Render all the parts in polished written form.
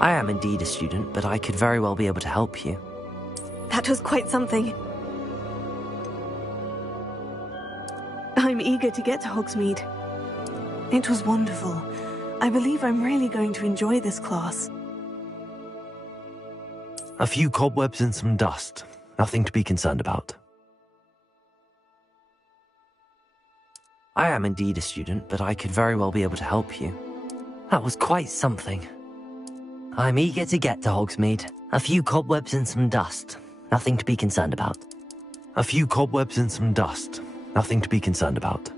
I am indeed a student, but I could very well be able to help you. That was quite something. I'm eager to get to Hogsmeade. It was wonderful. I believe I'm really going to enjoy this class. A few cobwebs and some dust. Nothing to be concerned about. I am indeed a student, but I could very well be able to help you. That was quite something. I'm eager to get to Hogsmeade. A few cobwebs and some dust. Nothing to be concerned about. A few cobwebs and some dust. Nothing to be concerned about.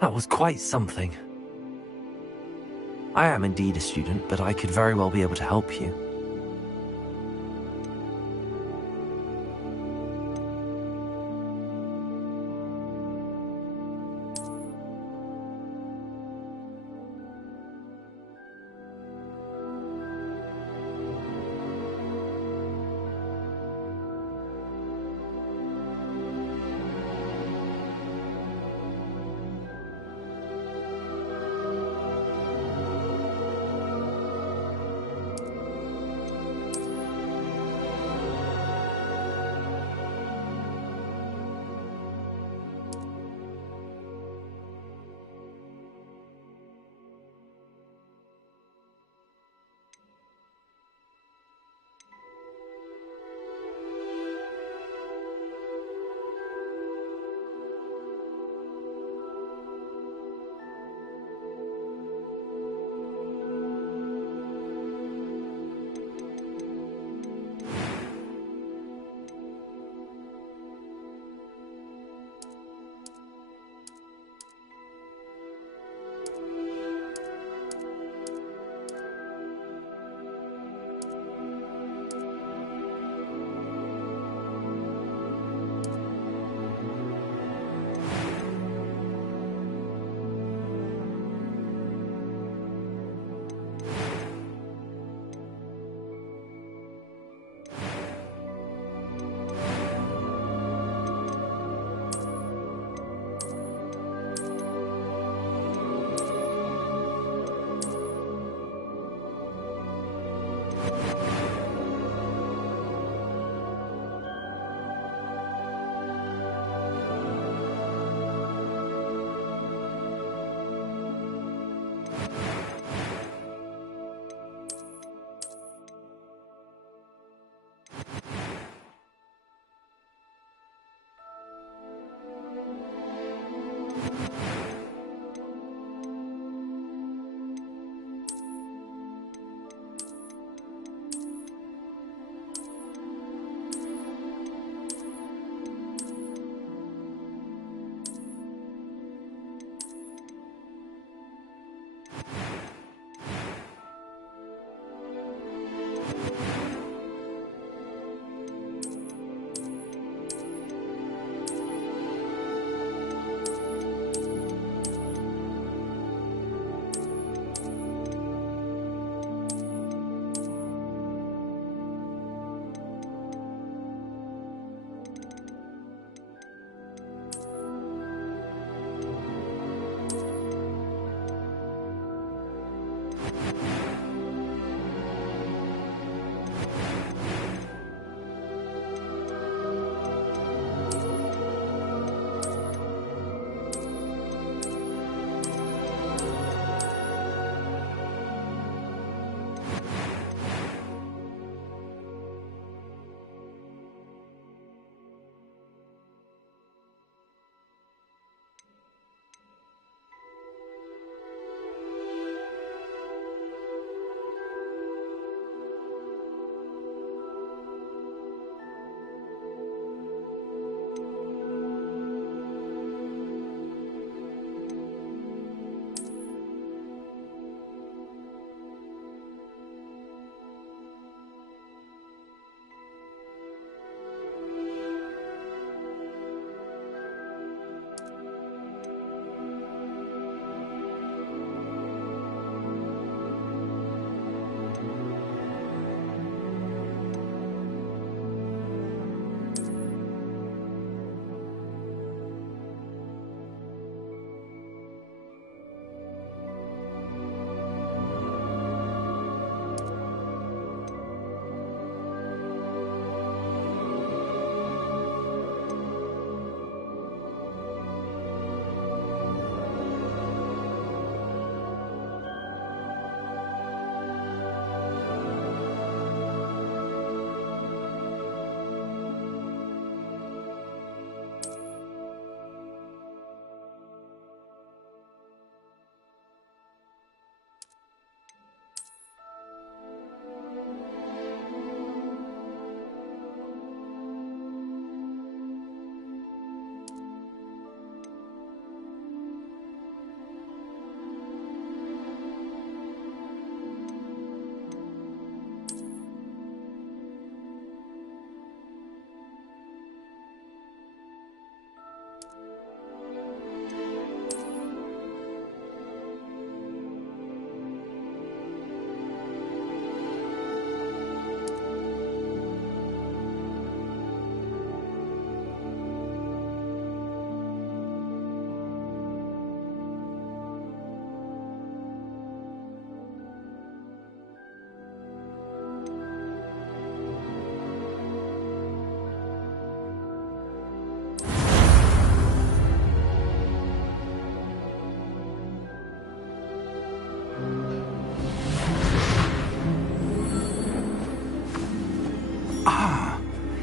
That was quite something. I am indeed a student, but I could very well be able to help you.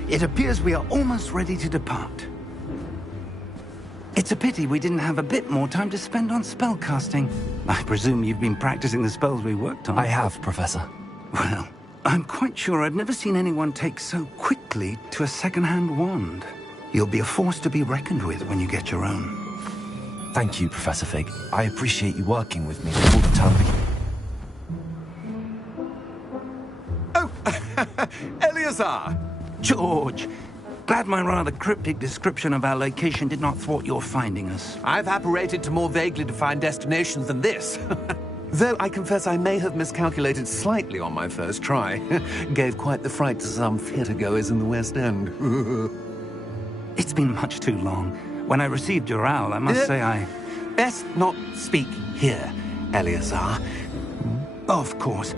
It appears we are almost ready to depart. It's a pity we didn't have a bit more time to spend on spellcasting. I presume you've been practicing the spells we worked on. I have, Professor. Well, I'm quite sure I've never seen anyone take so quickly to a second-hand wand. You'll be a force to be reckoned with when you get your own. Thank you, Professor Fig. I appreciate you working with me before the term begins. Oh, Eleazar! George! Glad my rather cryptic description of our location did not thwart your finding us. I've apparated to more vaguely defined destinations than this. Though I confess I may have miscalculated slightly on my first try. Gave quite the fright to some theatre-goers in the West End. It's been much too long. When I received your owl, I must say I... Best not speak here, Eleazar. Of course.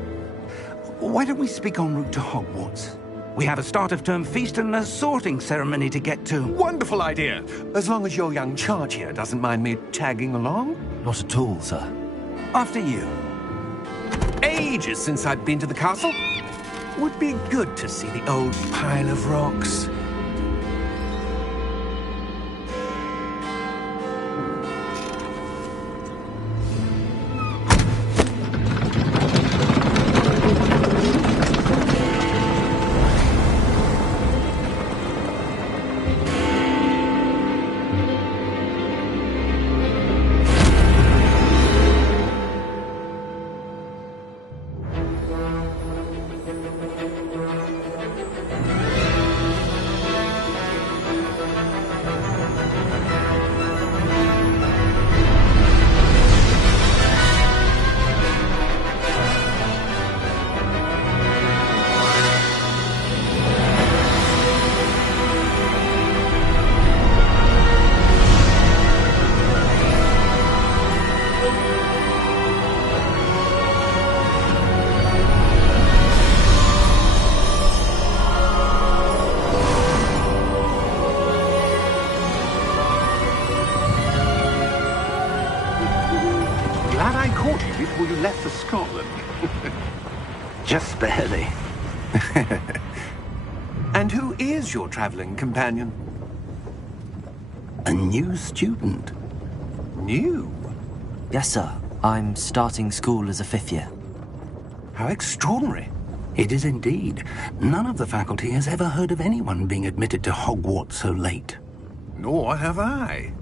Why don't we speak en route to Hogwarts? We have a start-of-term feast and a sorting ceremony to get to. Wonderful idea! As long as your young charge here doesn't mind me tagging along. Not at all, sir. After you. Ages since I've been to the castle. Would be good to see the old pile of rocks. Before you left for Scotland. Just barely. And who is your traveling companion? A new student. New? Yes, sir. I'm starting school as a 5th year. How extraordinary. It is indeed. None of the faculty has ever heard of anyone being admitted to Hogwarts so late. Nor have I.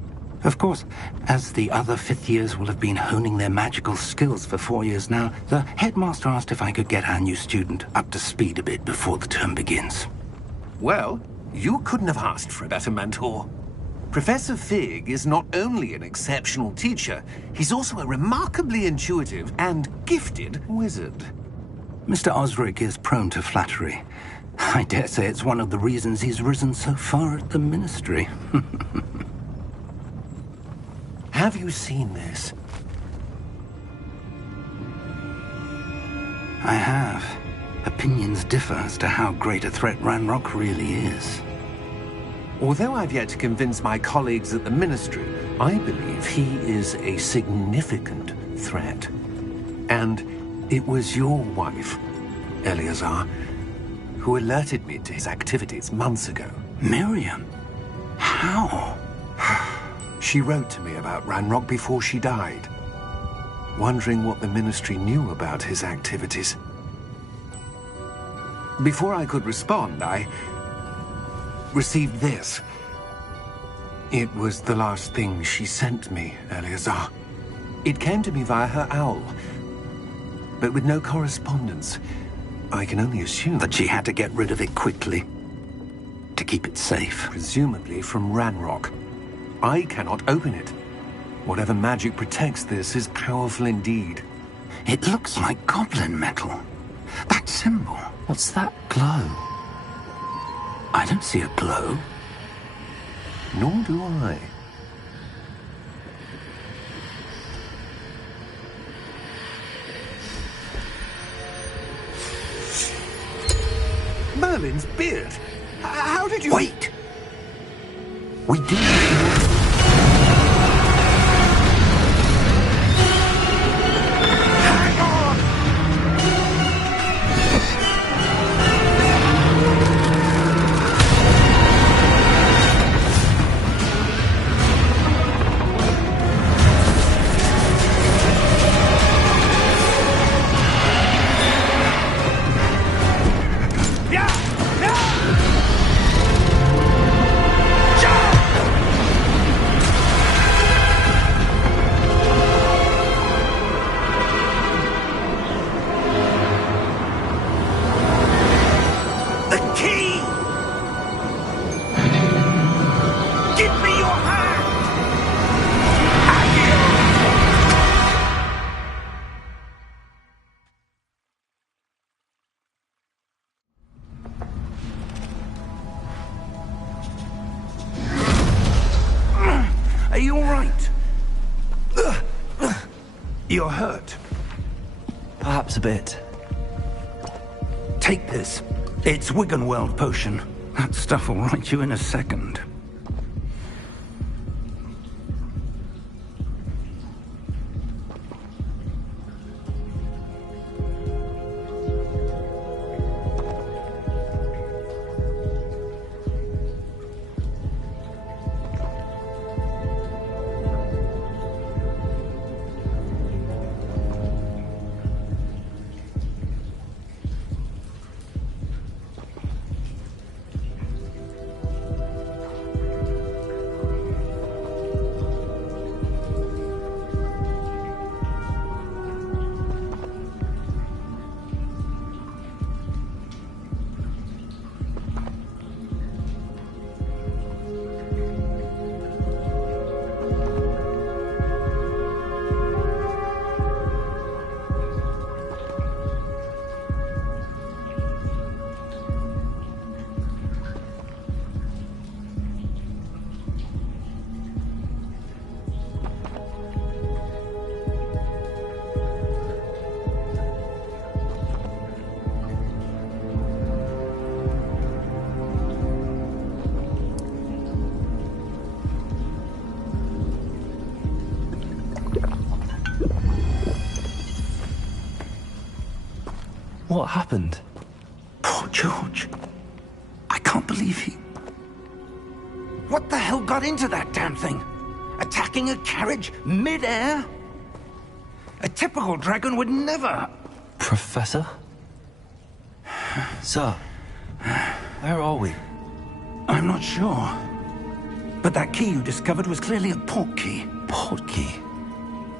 Of course, as the other 5th years will have been honing their magical skills for 4 years now, the headmaster asked if I could get our new student up to speed a bit before the term begins. Well, you couldn't have asked for a better mentor. Professor Fig is not only an exceptional teacher, he's also a remarkably intuitive and gifted wizard. Mr. Osric is prone to flattery. I dare say it's one of the reasons he's risen so far at the Ministry. Have you seen this? I have. Opinions differ as to how great a threat Ranrock really is. Although I've yet to convince my colleagues at the Ministry, I believe he is a significant threat. And it was your wife, Eleazar, who alerted me to his activities months ago. Miriam? How? She wrote to me about Ranrock before she died, wondering what the Ministry knew about his activities. Before I could respond, I received this. It was the last thing she sent me, Eleazar. It came to me via her owl, but with no correspondence. I can only assume That she had to get rid of it quickly, to keep it safe. presumably from Ranrock. I cannot open it. Whatever magic protects this is powerful indeed. It looks like goblin metal. That symbol. What's that glow? I don't see a glow. Nor do I. Merlin's beard. How did you... Wait! We do... Hang on! you all right? You're hurt. Perhaps a bit. Take this. It's Wiggenweld potion. That stuff will right you in a second. What happened? Poor George. I can't believe he... What the hell got into that damn thing? Attacking a carriage mid-air? A typical dragon would never... Professor? Sir, where are we? I'm not sure. But that key you discovered was clearly a port key. Port key?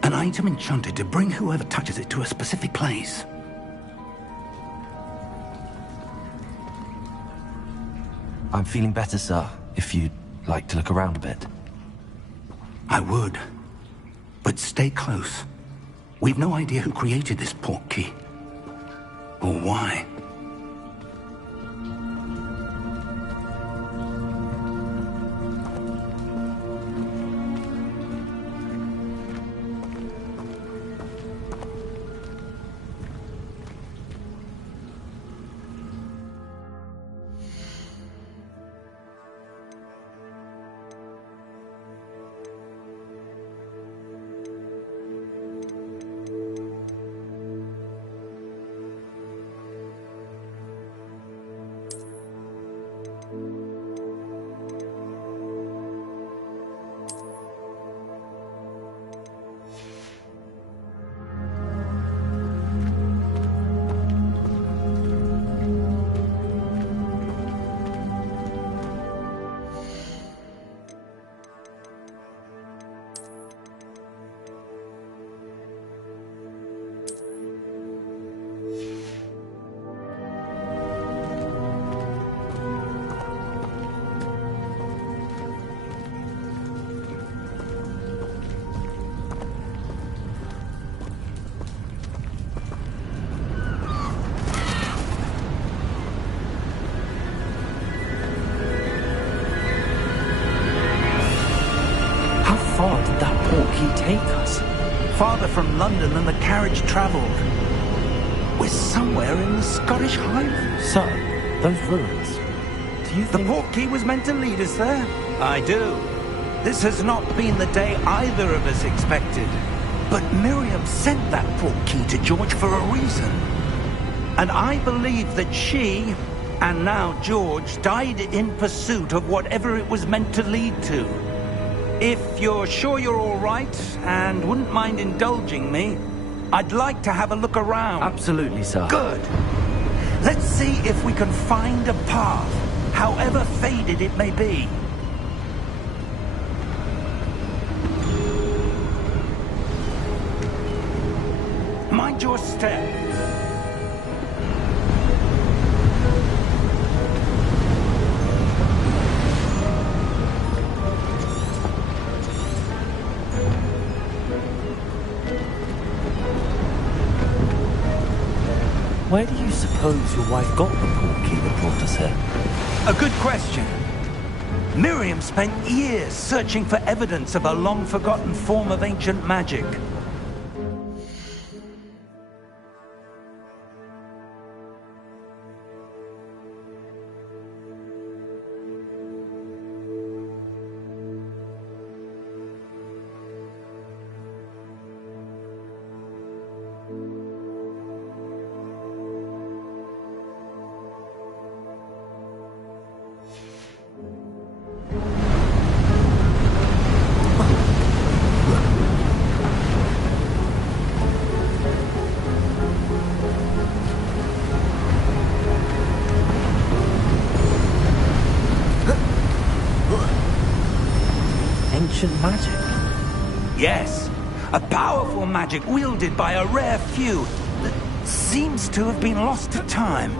An item enchanted to bring whoever touches it to a specific place. I'm feeling better, sir, if you'd like to look around a bit. I would. But stay close. We've no idea who created this port key. Or why. Take us? Farther from London than the carriage travelled. We're somewhere in the Scottish Highlands. Sir, those ruins. Do you The think... port key was meant to lead us there? I do. This has not been the day either of us expected. But Miriam sent that port key to George for a reason. And I believe that she, and now George, died in pursuit of whatever it was meant to lead to. If you're sure you're all right, and wouldn't mind indulging me, I'd like to have a look around. Absolutely, sir. Good. Let's see if we can find a path, however faded it may be. Mind your step. Where do you suppose your wife got the port key that brought us here? A good question. Miriam spent years searching for evidence of a long-forgotten form of ancient magic. Ancient magic? Yes, a powerful magic wielded by a rare few that seems to have been lost to time.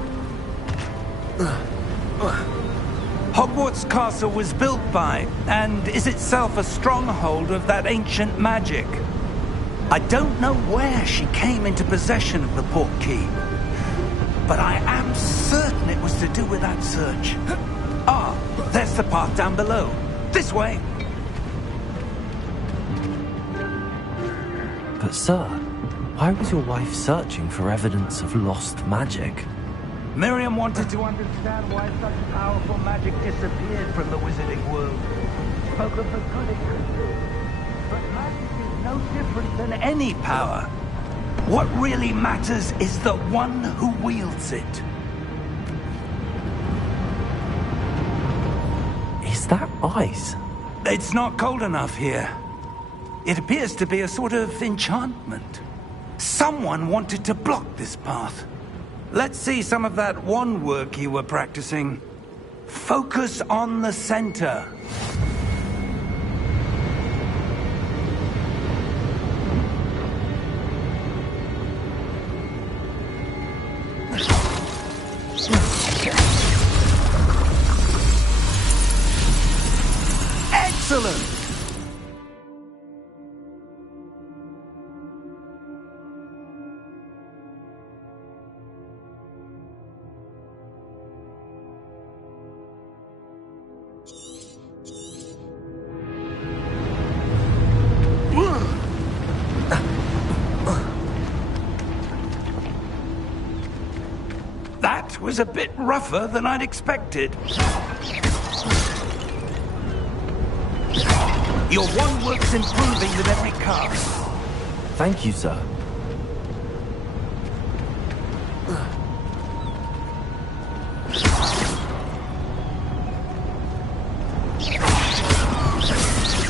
Hogwarts Castle was built by, and is itself a stronghold of that ancient magic. I don't know where she came into possession of the portkey, but I am certain it was to do with that search. Ah, there's the path down below. This way. But sir, why was your wife searching for evidence of lost magic? Miriam wanted to understand why such powerful magic disappeared from the wizarding world. Spoke of the good it could do. But magic is no different than any power. What really matters is the one who wields it. Is that ice? It's not cold enough here. It appears to be a sort of enchantment. Someone wanted to block this path. Let's see some of that wand work you were practicing. Focus on the center. Excellent! That was a bit rougher than I'd expected. Your wand work's improving with every cast. Thank you, sir.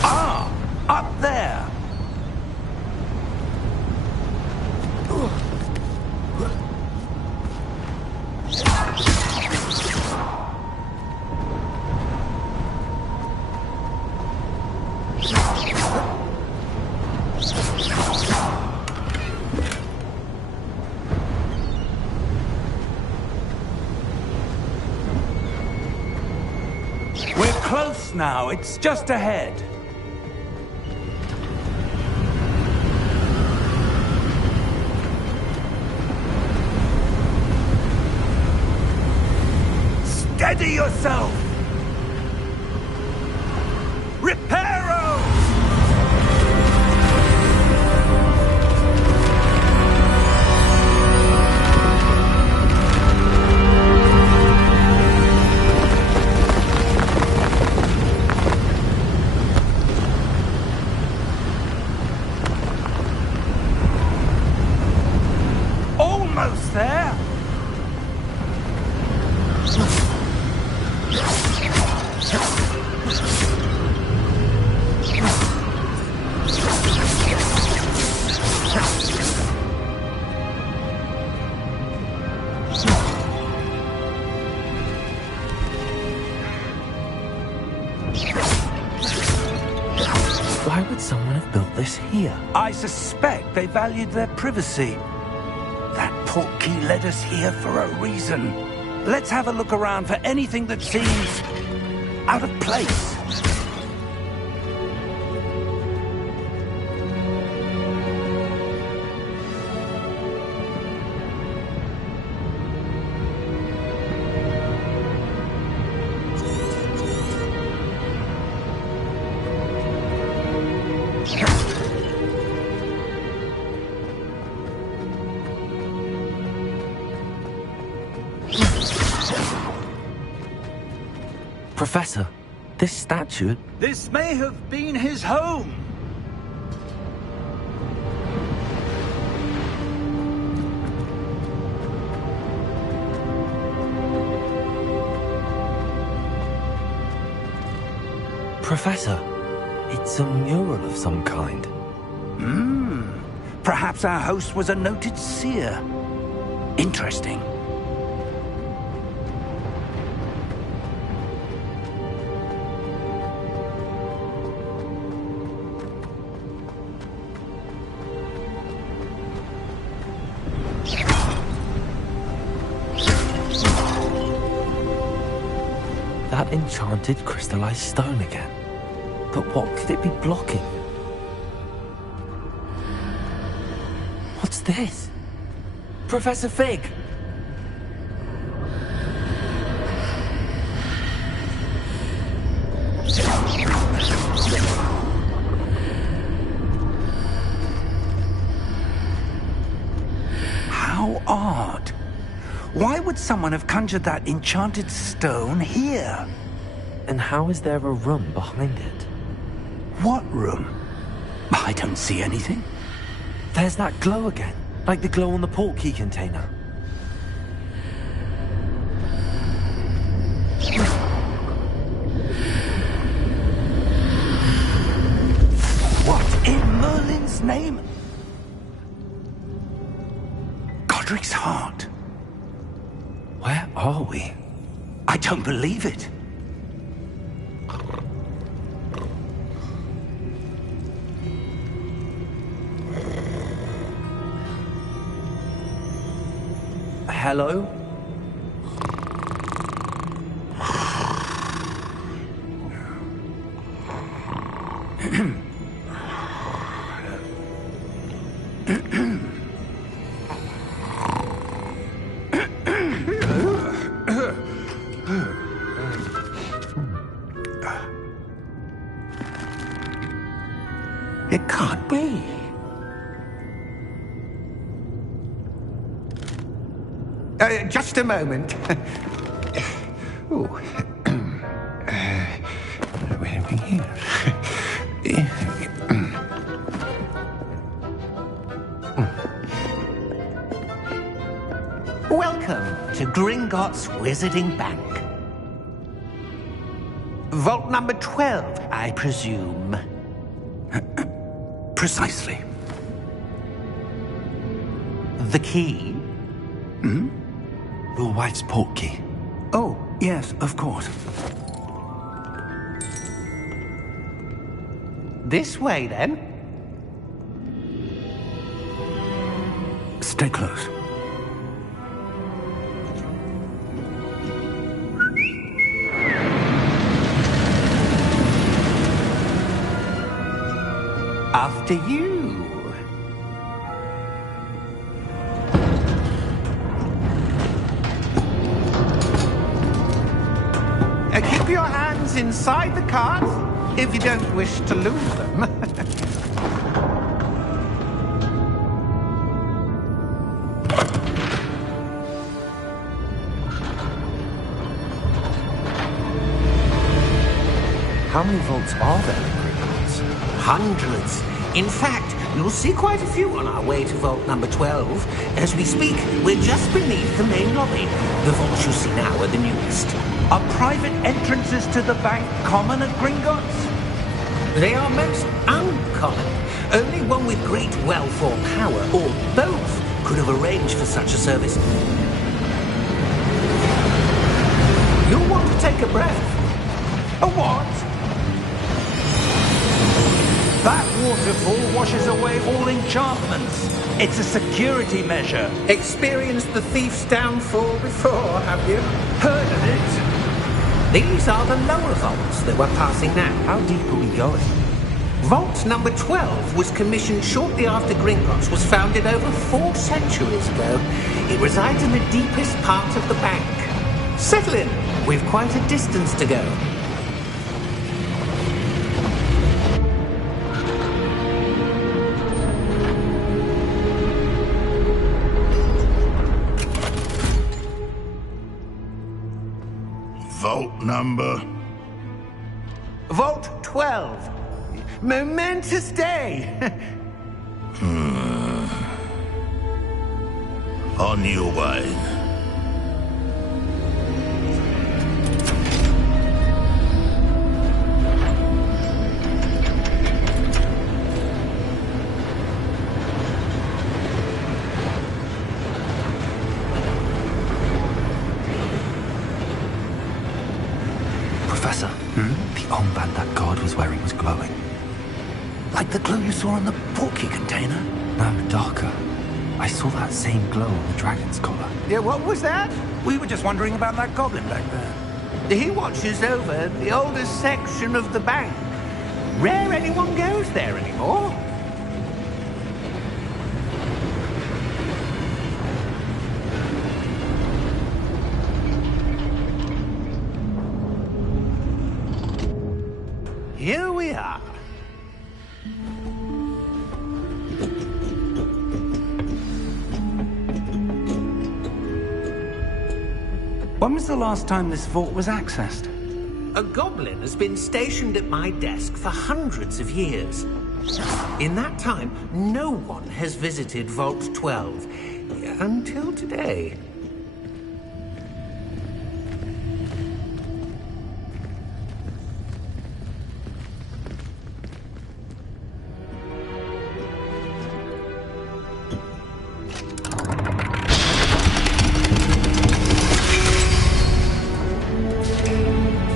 Ah! Up there! We're close now. It's just ahead. Steady yourself! Reparo! Almost there! Why would someone have built this here? I suspect they valued their privacy. That portkey led us here for a reason. Let's have a look around for anything that seems out of place. Professor, this statue... This may have been his home. Professor, it's a mural of some kind. Perhaps our host was a noted seer. Interesting. That enchanted crystallized stone again. But what could it be blocking? What's this? Professor Fig! How odd. Why would someone have conjured that enchanted stone here? And how is there a room behind it? What room? I don't see anything. There's that glow again, like the glow on the portkey container. What in Merlin's name? Godric's heart. Where are we? I don't believe it. Hello? It can't be. Just a moment. Oh. Where are we here? Welcome to Gringotts Wizarding Bank. Vault number 12, I presume. Precisely. The key? Your wife's portkey. Oh, yes, of course. This way, then. Stay close. After you. Keep your hands inside the cart if you don't wish to lose them. How many vaults are there in Gringotts? Hundreds. In fact, you'll see quite a few on our way to vault number 12. As we speak, we're just beneath the main lobby. The vaults you see now are the newest. Are private entrances to the bank common at Gringotts? They are most uncommon. Only one with great wealth or power, or both, could have arranged for such a service. You'll want to take a breath. A what? That waterfall washes away all enchantments. It's a security measure. Experienced the thief's downfall before, have you? Heard of it? These are the lower vaults that we're passing now. How deep are we going? Vault number 12 was commissioned shortly after Gringotts was founded over 4 centuries ago. It resides in the deepest part of the bank. Settle in. We've quite a distance to go. Vault number Vault 12. Momentous day. On your wine. Professor, the armband that guard was wearing was glowing. Like the glow you saw on the portkey container? No, darker. I saw that same glow on the dragon's collar. Yeah, what was that? We were just wondering about that goblin back there. He watches over the oldest section of the bank. Rare anyone goes there anymore. Here we are. When was the last time this vault was accessed? A goblin has been stationed at my desk for hundreds of years. In that time, no one has visited Vault 12. Until today.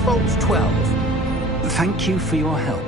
Vault 12. Thank you for your help.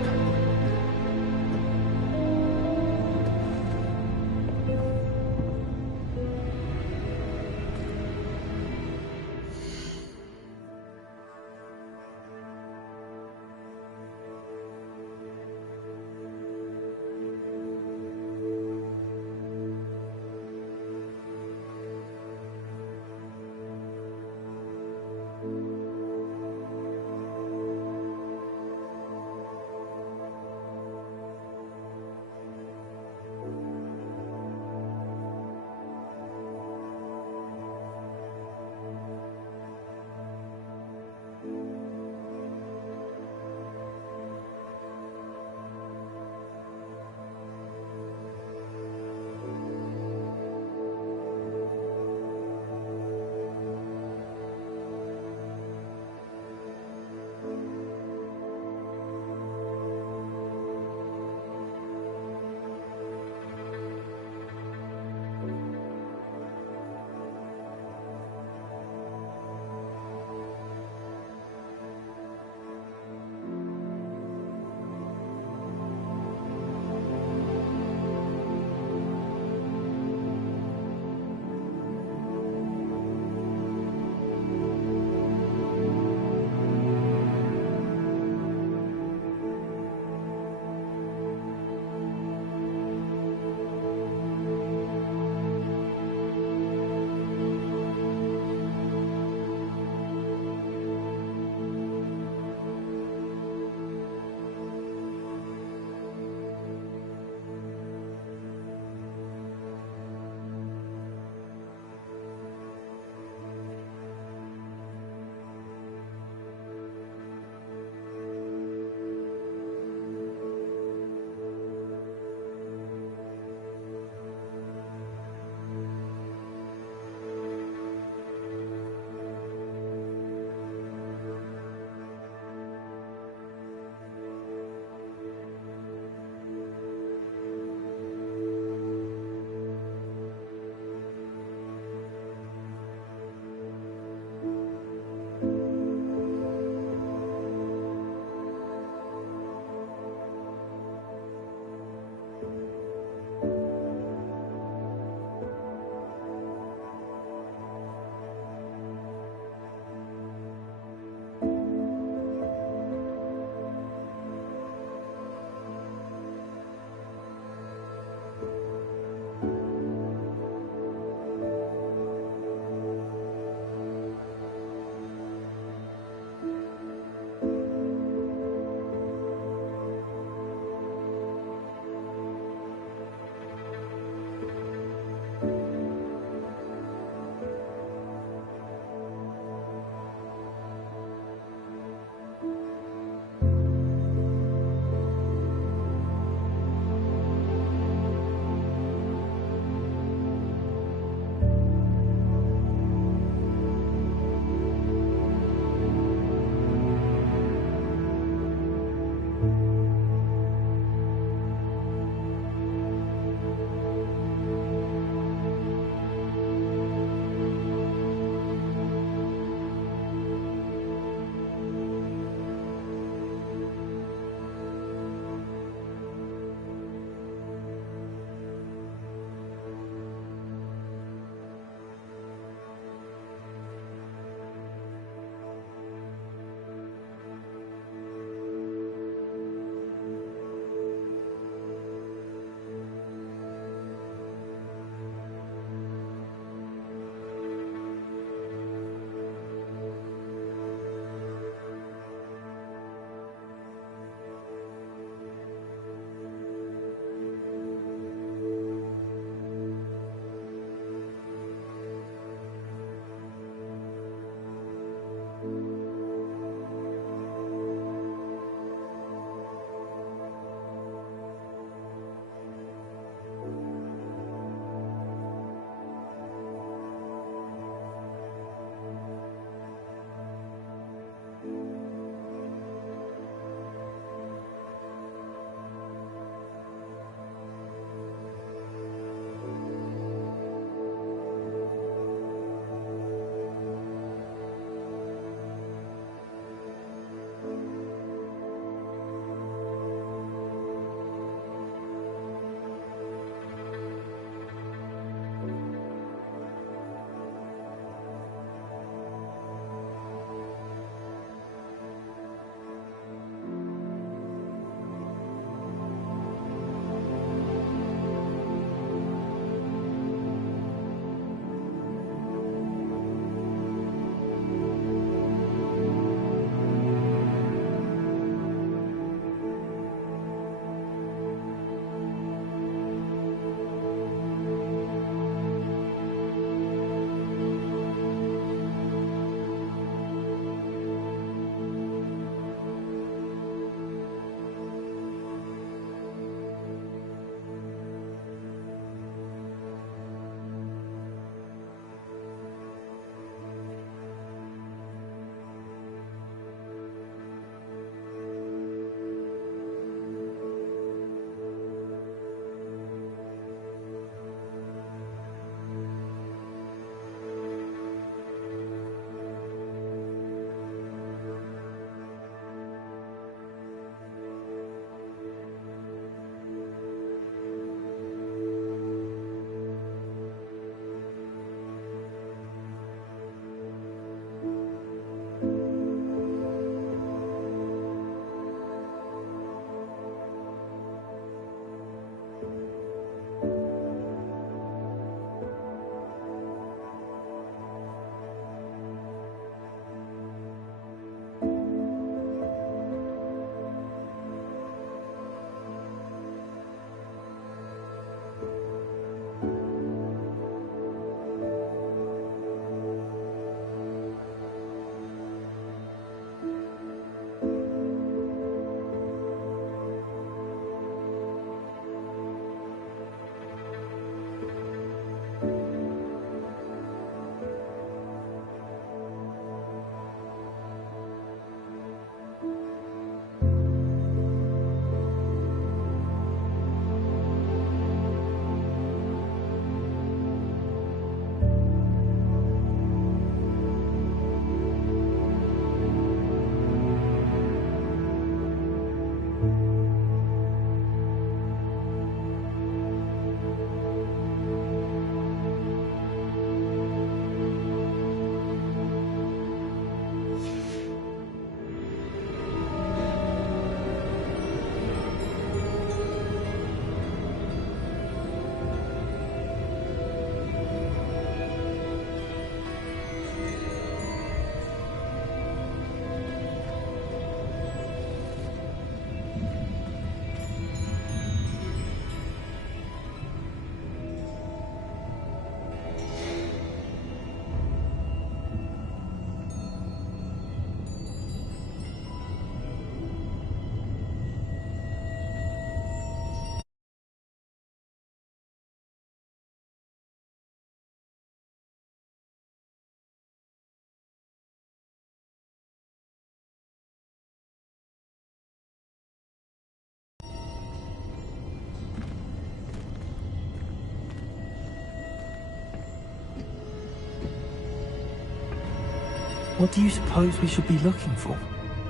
What do you suppose we should be looking for?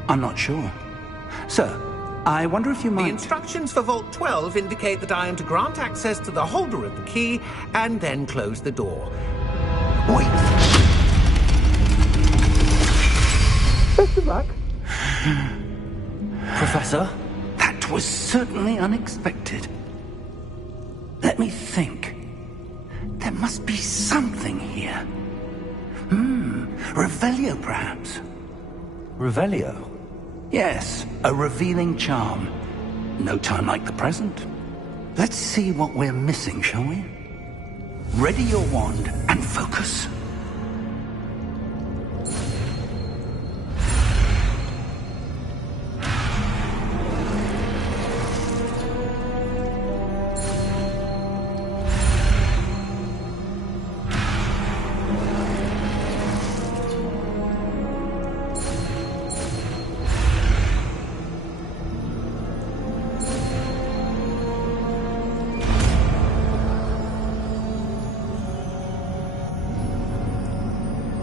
I'm not sure. Sir, I wonder if you The might... instructions for Vault 12 indicate that I am to grant access to the holder of the key and then close the door. Wait! Professor? That was certainly unexpected. Let me think. There must be something here. Revelio, perhaps? Revelio? Yes, a revealing charm. No time like the present. Let's see what we're missing, shall we? Ready your wand and focus.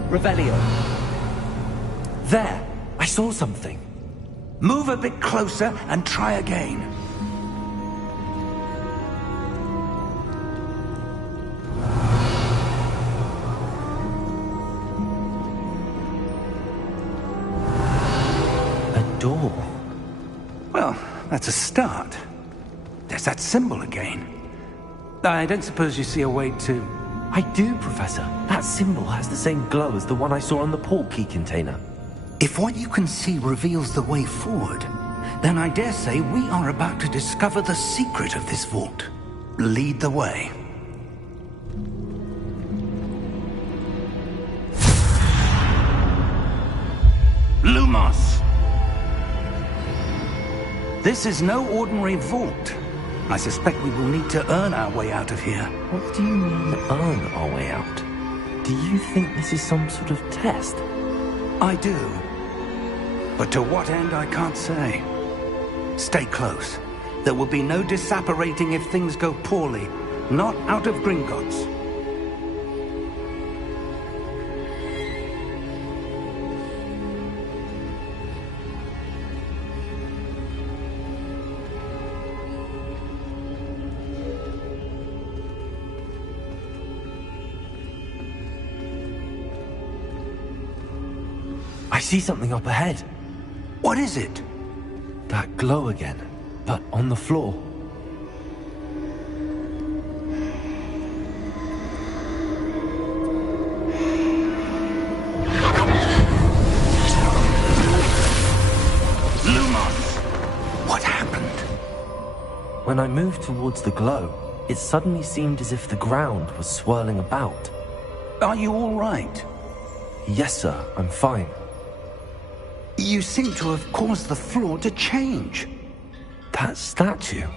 Revelio. There! I saw something. Move a bit closer and try again. A door. Well, that's a start. There's that symbol again. I don't suppose you see a way to... I do, Professor. That symbol has the same glow as the one I saw on the port key container. If what you can see reveals the way forward, then I dare say we are about to discover the secret of this vault. Lead the way. Lumos! This is no ordinary vault. I suspect we will need to earn our way out of here. What do you mean, earn our way out? Do you think this is some sort of test? I do. But to what end, I can't say. Stay close. There will be no disapparating if things go poorly. Not out of Gringotts. I see something up ahead. What is it? That glow again, but on the floor. Lumos! What happened? When I moved towards the glow, it suddenly seemed as if the ground was swirling about. Are you all right? Yes, sir, I'm fine. You seem to have caused the floor to change. That statue.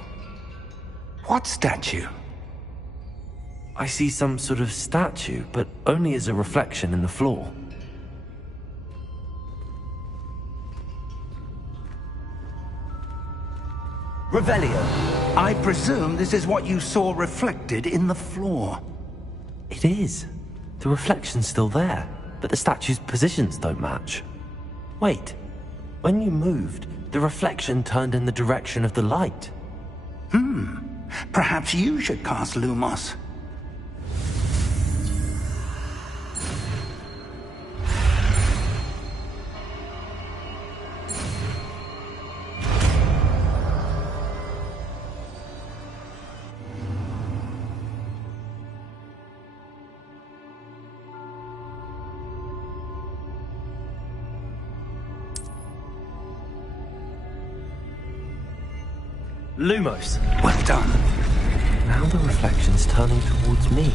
What statue? I see some sort of statue, but only as a reflection in the floor. Revelio, I presume this is what you saw reflected in the floor. It is. The reflection's still there, but the statue's positions don't match. Wait. When you moved, the reflection turned in the direction of the light. Perhaps you should cast Lumos. Lumos. Well done. Now the reflection's turning towards me.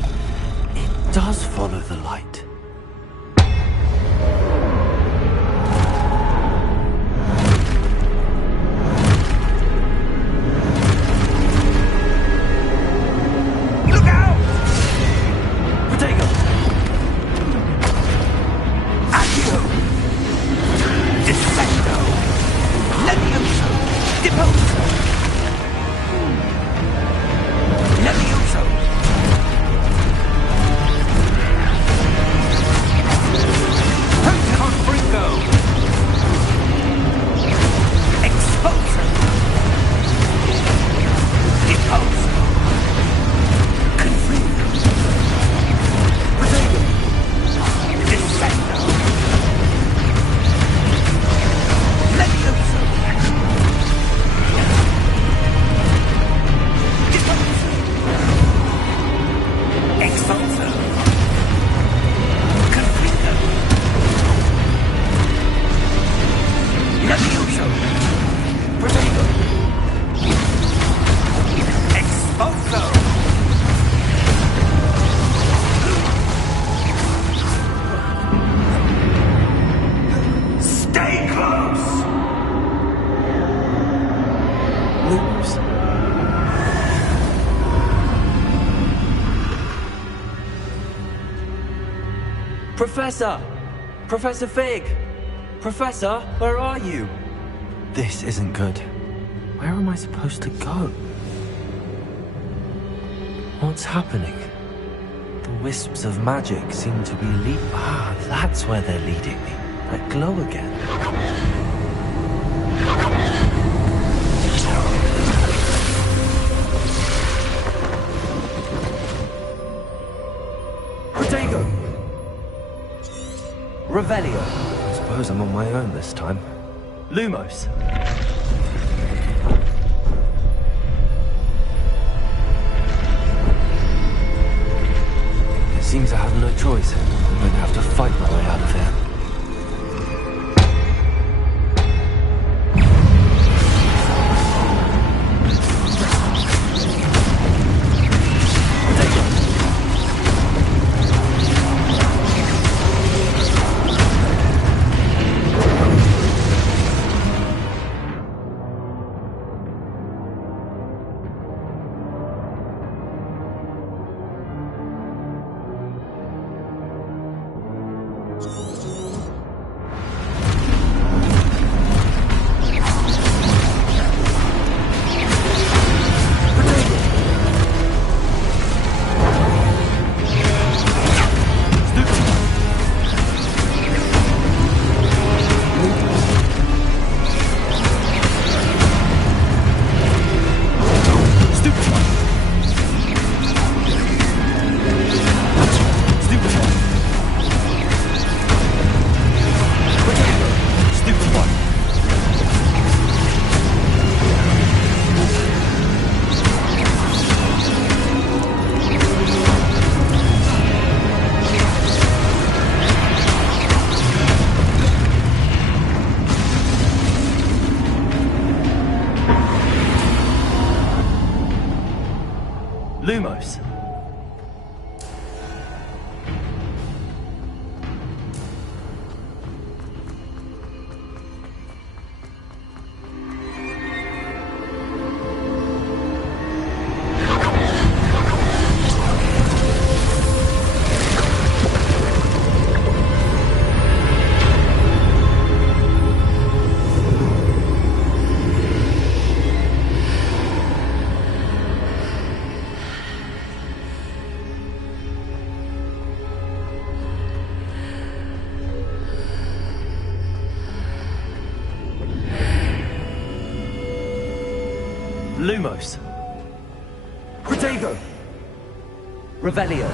It does follow the light. Look out! Protego! Accio! Defecto! Levioso! Deposo! Levioso! Professor! Professor Fig! Professor, where are you? This isn't good. Where am I supposed to go? What's happening? The wisps of magic seem to be that's where they're leading me. That glow again. Protego! Revelio. I suppose I'm on my own this time. Lumos. It seems I have no choice. I'm going to have to fight my way out of here. Lumos. Lumos. Protego. Revelio.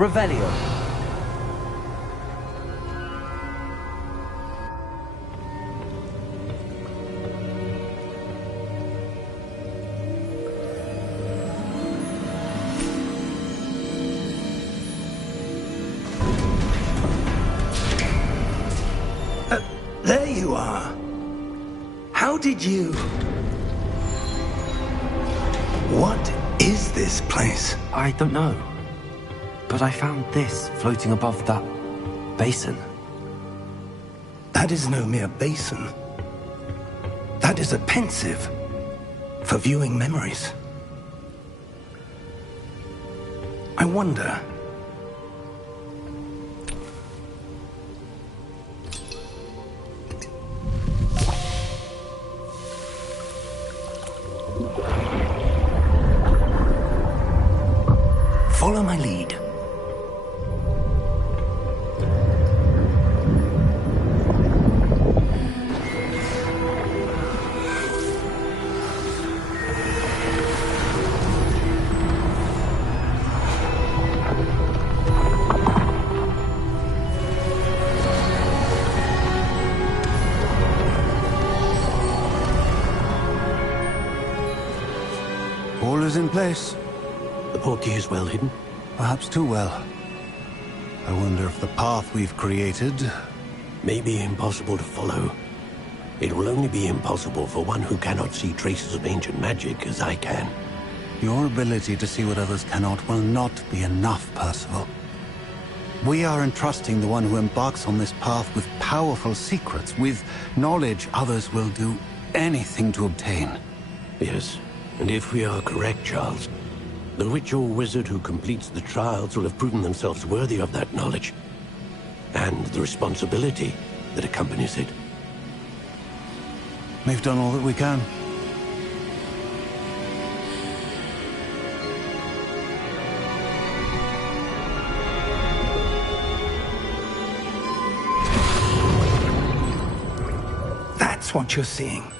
Revelio. There you are. How did you... What is this place? I don't know. But I found this floating above that basin. That is no mere basin. That is a pensive for viewing memories. I wonder... Follow my lead. All is in place. The portkey is well hidden? Perhaps too well. I wonder if the path we've created... may be impossible to follow. It will only be impossible for one who cannot see traces of ancient magic as I can. Your ability to see what others cannot will not be enough, Percival. We are entrusting the one who embarks on this path with powerful secrets, with knowledge others will do anything to obtain. Yes, and if we are correct, Charles, the witch or wizard who completes the trials will have proven themselves worthy of that knowledge, and the responsibility that accompanies it. We've done all that we can. That's what you're seeing.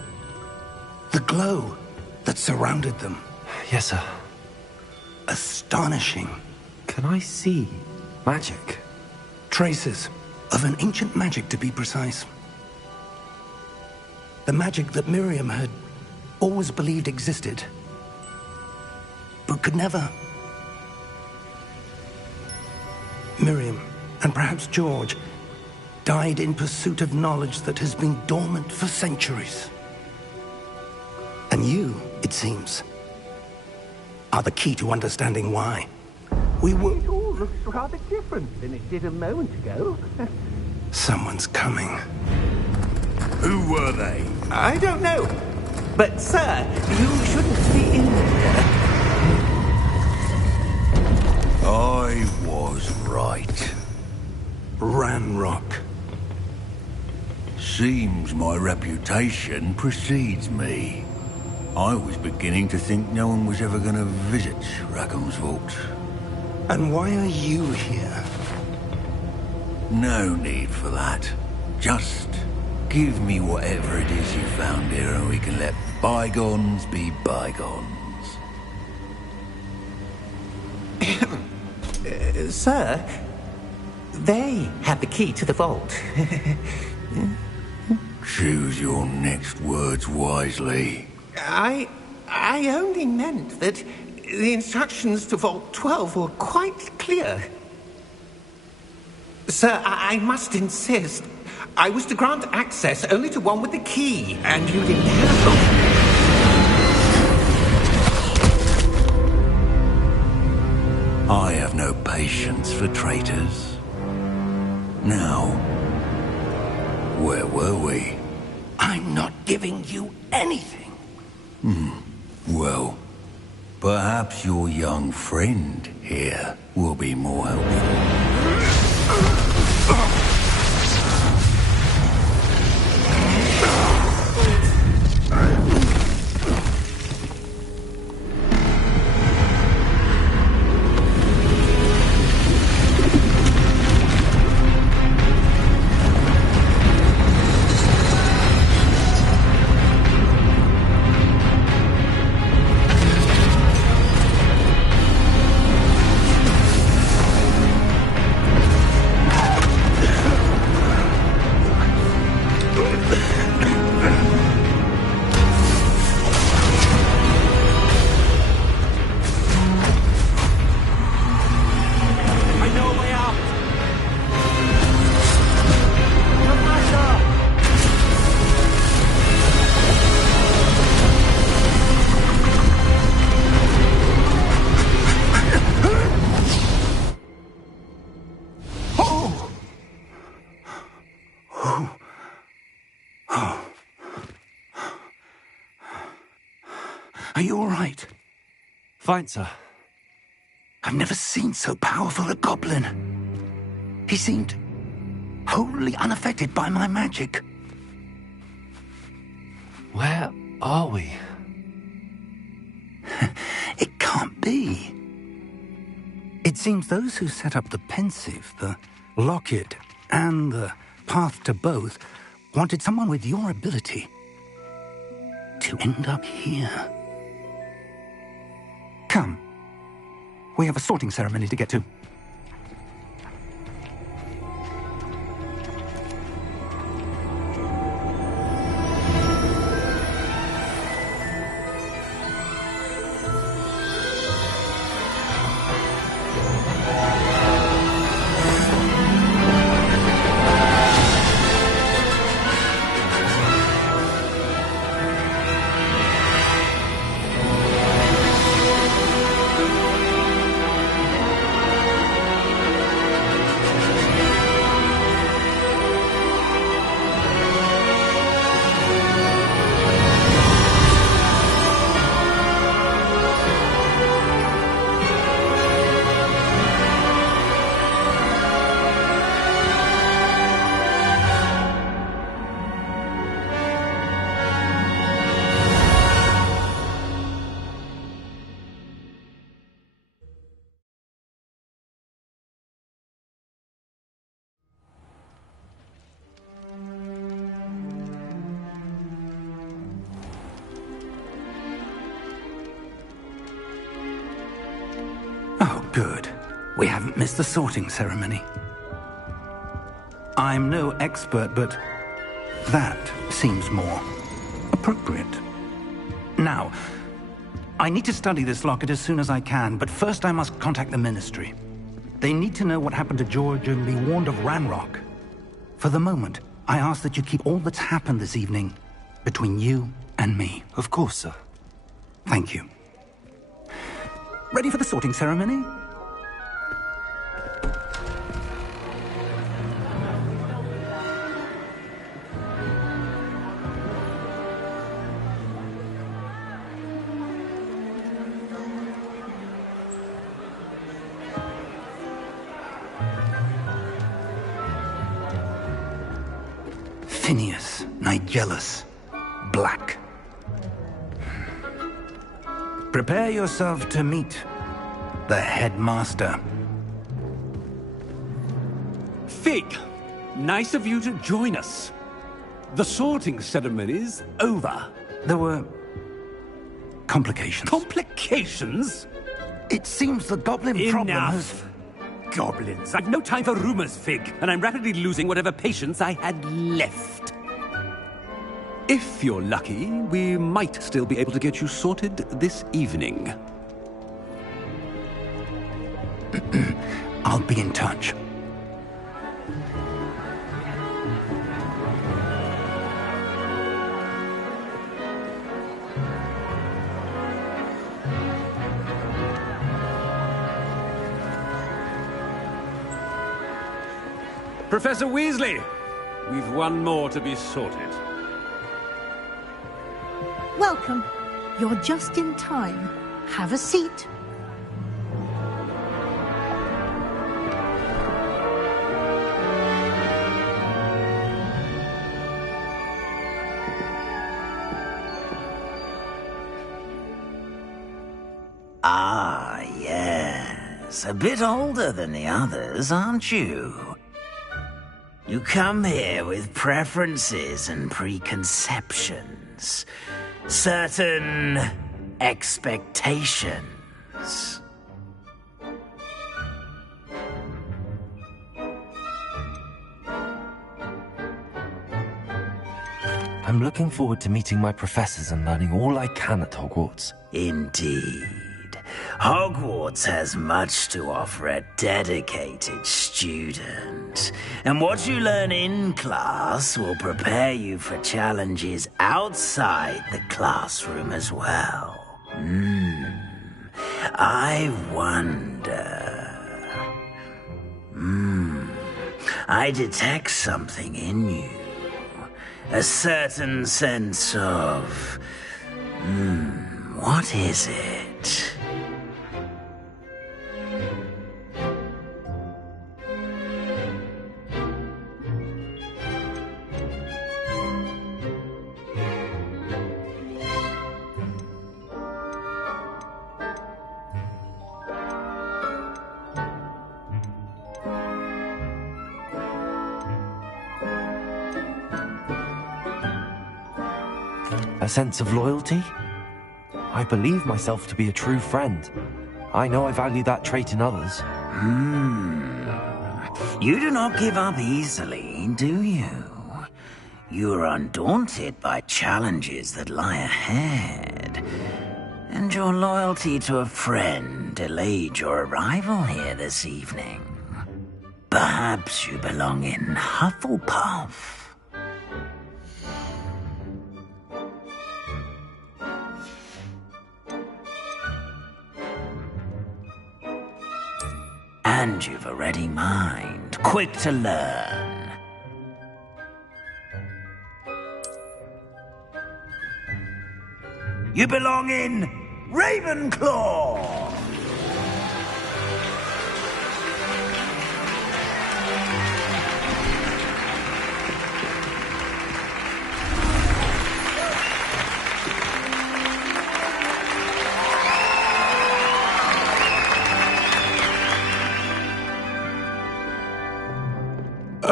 The glow that surrounded them. Yes, sir. Astonishing. Can I see magic? Traces of an ancient magic, to be precise. The magic that Miriam had always believed existed, but could never. Miriam, and perhaps George, died in pursuit of knowledge that has been dormant for centuries. And you, it seems, are the key to understanding why. We were... It all looks rather different than it did a moment ago. Someone's coming. Who were they? I don't know. But, sir, you shouldn't be in here. I was right. Ranrock. Seems my reputation precedes me. I was beginning to think no one was ever going to visit Rackham's Vault. And why are you here? No need for that. Just give me whatever it is you found here and we can let bygones be bygones. Sir, they have the key to the vault. Choose your next words wisely. I only meant that the instructions to Vault 12 were quite clear. Sir, I must insist. I was to grant access only to one with the key, and you didn't have them. I have no patience for traitors. Now, where were we? I'm not giving you anything. Well, perhaps your young friend here will be more helpful. Are you all right? Fine, sir. I've never seen so powerful a goblin. He seemed wholly unaffected by my magic. Where are we? It can't be. It seems those who set up the Pensieve, the Locket, and the Path to Both wanted someone with your ability to end up here. Come. We have a sorting ceremony to get to. Good. We haven't missed the sorting ceremony. I'm no expert, but that seems more appropriate. Now, I need to study this locket as soon as I can, but first I must contact the Ministry. They need to know what happened to George and be warned of Ranrock. For the moment, I ask that you keep all that's happened this evening between you and me. Of course, sir. Thank you. Ready for the sorting ceremony? Phineas Nigellus Black. Prepare yourself to meet the headmaster. Fig, nice of you to join us. The sorting ceremony's over. There were complications. Complications? It seems the goblin problem has... Enough! Goblins. I've no time for rumors, Fig, and I'm rapidly losing whatever patience I had left. If you're lucky, we might still be able to get you sorted this evening. I'll be in touch. Professor Weasley, we've one more to be sorted. Welcome. You're just in time. Have a seat. Ah, yes. A bit older than the others, aren't you? You come here with preferences and preconceptions. Certain expectations. I'm looking forward to meeting my professors and learning all I can at Hogwarts. Indeed. Hogwarts has much to offer a dedicated student. And what you learn in class will prepare you for challenges outside the classroom as well. I wonder... I detect something in you. A certain sense of... what is it? A sense of loyalty? I believe myself to be a true friend. I know I value that trait in others. You do not give up easily, do you? You are undaunted by challenges that lie ahead. And your loyalty to a friend delayed your arrival here this evening. Perhaps you belong in Hufflepuff. And you've a ready mind, quick to learn. You belong in Ravenclaw!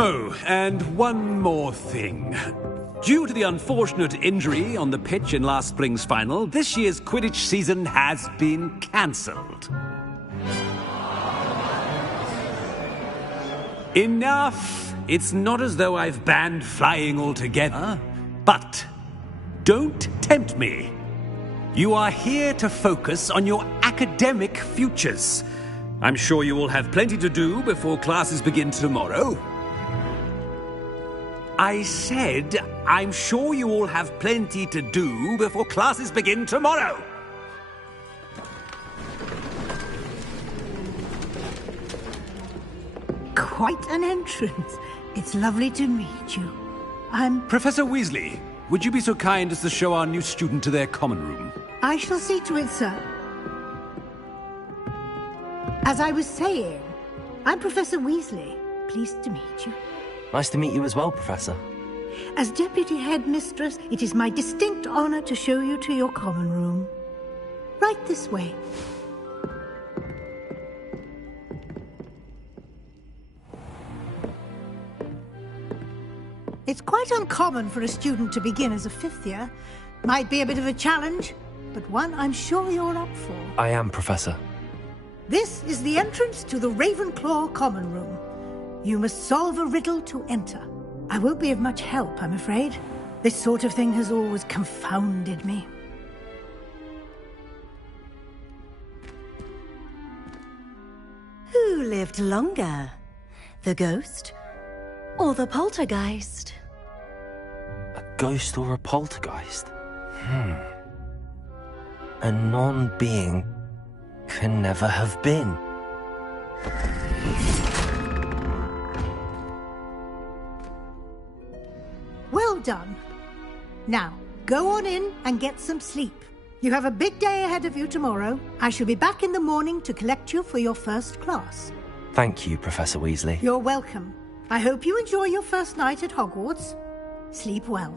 Oh, and one more thing. Due to the unfortunate injury on the pitch in last spring's final, this year's Quidditch season has been cancelled. Enough! It's not as though I've banned flying altogether. But don't tempt me. You are here to focus on your academic futures. I'm sure you will have plenty to do before classes begin tomorrow. I said, I'm sure you all have plenty to do before classes begin tomorrow. Quite an entrance. It's lovely to meet you. I'm... Professor Weasley, would you be so kind as to show our new student to their common room? I shall see to it, sir. As I was saying, I'm Professor Weasley. Pleased to meet you. Nice to meet you as well, Professor. As Deputy Headmistress, it is my distinct honor to show you to your common room. Right this way. It's quite uncommon for a student to begin as a fifth year. Might be a bit of a challenge, but one I'm sure you're up for. I am, Professor. This is the entrance to the Ravenclaw common room. You must solve a riddle to enter. I won't be of much help, I'm afraid. This sort of thing has always confounded me. Who lived longer? The ghost or the poltergeist? A ghost or a poltergeist? A non-being can never have been. Well done. Now, go on in and get some sleep. You have a big day ahead of you tomorrow. I shall be back in the morning to collect you for your first class. Thank you, Professor Weasley. You're welcome. I hope you enjoy your first night at Hogwarts. Sleep well.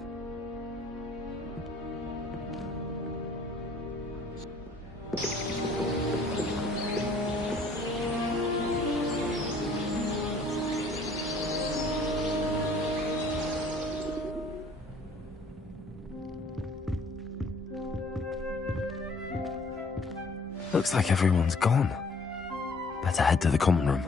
Looks like everyone's gone. Better head to the common room.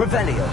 Revelio.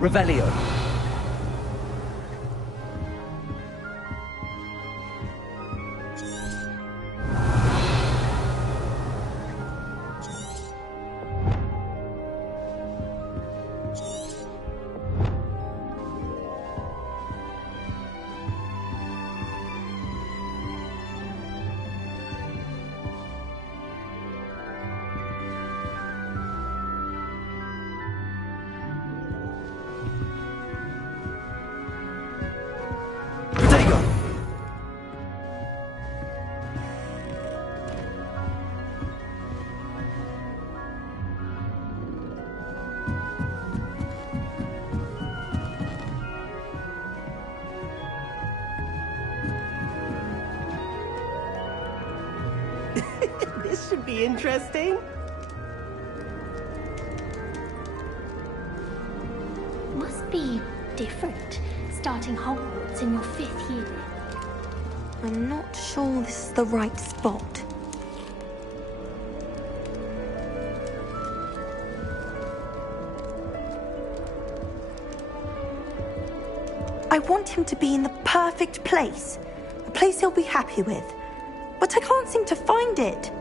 Revelio. This should be interesting. Must be different, starting Hogwarts in your 5th year. I'm not sure this is the right spot. I want him to be in the perfect place. A place he'll be happy with. But I can't seem to find it.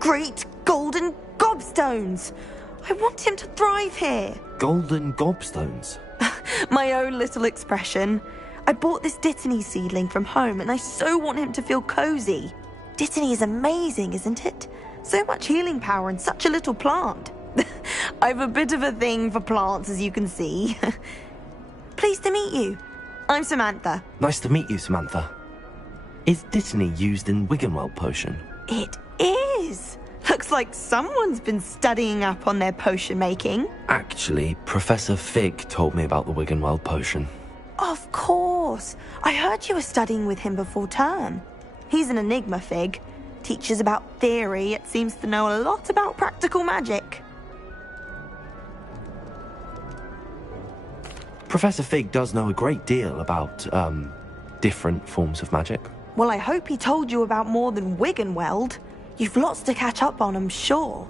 Great golden gobstones! I want him to thrive here. Golden gobstones? My own little expression. I bought this Dittany seedling from home and I so want him to feel cozy. Dittany is amazing, isn't it? So much healing power in such a little plant. I've a bit of a thing for plants, as you can see. Pleased to meet you. I'm Samantha. Nice to meet you, Samantha. Is Dittany used in Wiggenweld potion? It is. Looks like someone's been studying up on their potion making. Actually, Professor Fig told me about the Wiggenweld potion. Of course. I heard you were studying with him before term. He's an enigma, Fig. Teaches about theory, yet seems to know a lot about practical magic. Professor Fig does know a great deal about, different forms of magic. Well, I hope he told you about more than Wiggenweld. You've lots to catch up on, I'm sure.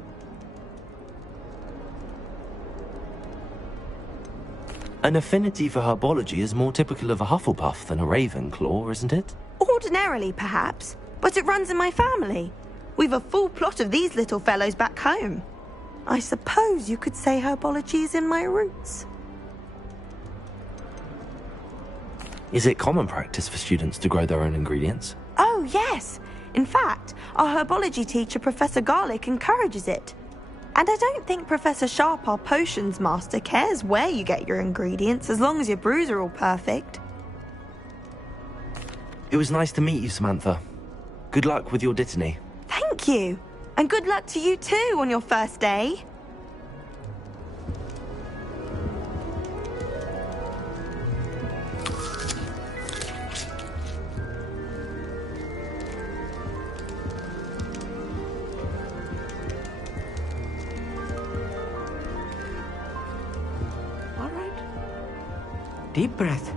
An affinity for herbology is more typical of a Hufflepuff than a Ravenclaw, isn't it? Ordinarily, perhaps, but it runs in my family. We've a full plot of these little fellows back home. I suppose you could say herbology is in my roots. Is it common practice for students to grow their own ingredients? Oh, yes. In fact, our herbology teacher, Professor Garlick, encourages it. And I don't think Professor Sharp, our potions master, cares where you get your ingredients, as long as your brews are all perfect. It was nice to meet you, Samantha. Good luck with your Dittany. Thank you. And good luck to you too on your first day. Deep breath.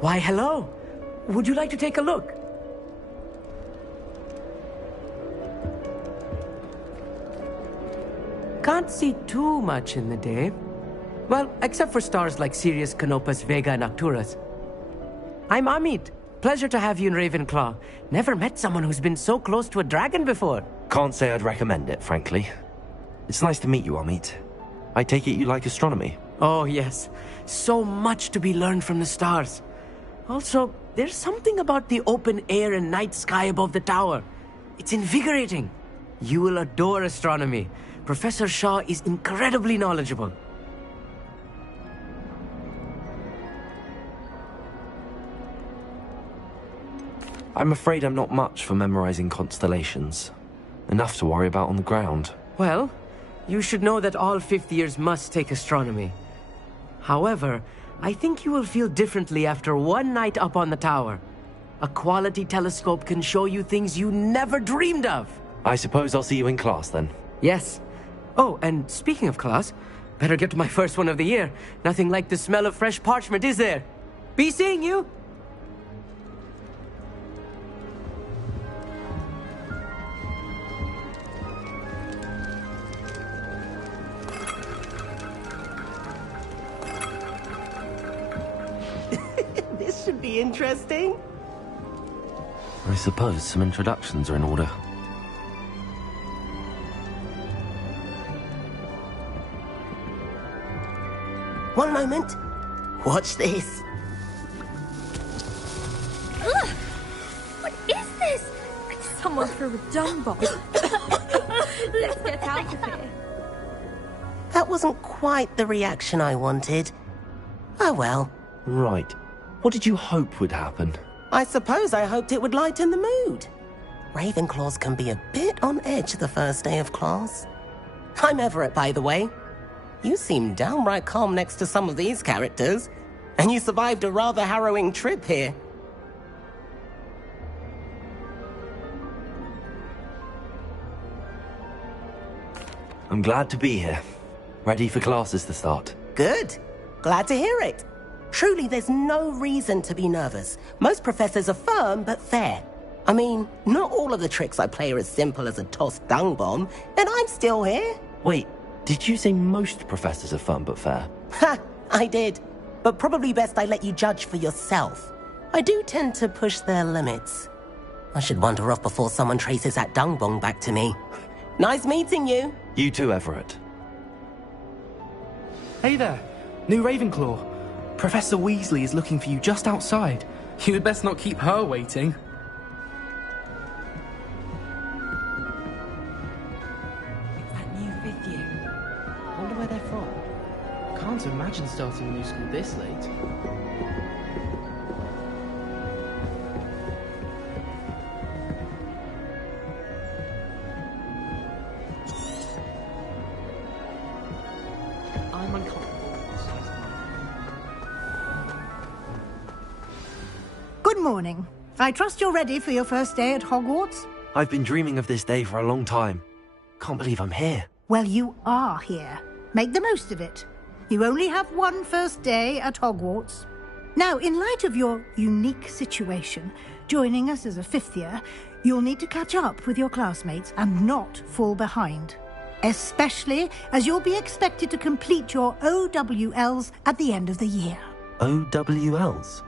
Why, hello. Would you like to take a look? Can't see too much in the day. Well, except for stars like Sirius, Canopus, Vega, and Arcturus. I'm Amit, Pleasure to have you in Ravenclaw. Never met someone who's been so close to a dragon before. Can't say I'd recommend it, frankly. It's nice to meet you, Amit. I take it you like astronomy? Oh, yes. So much to be learned from the stars. Also, there's something about the open air and night sky above the tower. It's invigorating. You will adore astronomy. Professor Shaw is incredibly knowledgeable. I'm afraid I'm not much for memorizing constellations. Enough to worry about on the ground. Well, you should know that all fifth years must take astronomy. However, I think you will feel differently after one night up on the tower. A quality telescope can show you things you never dreamed of. I suppose I'll see you in class then. Yes. Oh, and speaking of class, better get to my first one of the year. Nothing like the smell of fresh parchment, is there? Be seeing you! This should be interesting. I suppose some introductions are in order. One moment. Watch this. Ugh! What is this? Someone threw a dung bomb. Let's get out of here. That wasn't quite the reaction I wanted. Oh well. Right. What did you hope would happen? I suppose I hoped it would lighten the mood. Ravenclaws can be a bit on edge the first day of class. I'm Everett, by the way. You seem downright calm next to some of these characters, and you survived a rather harrowing trip here. I'm glad to be here. Ready for classes to start. Good. Glad to hear it. Truly, there's no reason to be nervous. Most professors are firm but fair. I mean, not all of the tricks I play are as simple as a tossed dung bomb, and I'm still here. Wait, did you say most professors are firm but fair? Ha! I did. But probably best I let you judge for yourself. I do tend to push their limits. I should wander off before someone traces that dung bomb back to me. Nice meeting you. You too, Everett. Hey there, new Ravenclaw. Professor Weasley is looking for you just outside. You had best not keep her waiting. It's that new fifth year. Wonder where they're from. Can't imagine starting a new school this late. I'm uncomfortable. Good morning. I trust you're ready for your first day at Hogwarts? I've been dreaming of this day for a long time. Can't believe I'm here. Well, you are here. Make the most of it. You only have one first day at Hogwarts. Now, in light of your unique situation, joining us as a fifth year, you'll need to catch up with your classmates and not fall behind. Especially as you'll be expected to complete your OWLs at the end of the year. OWLs?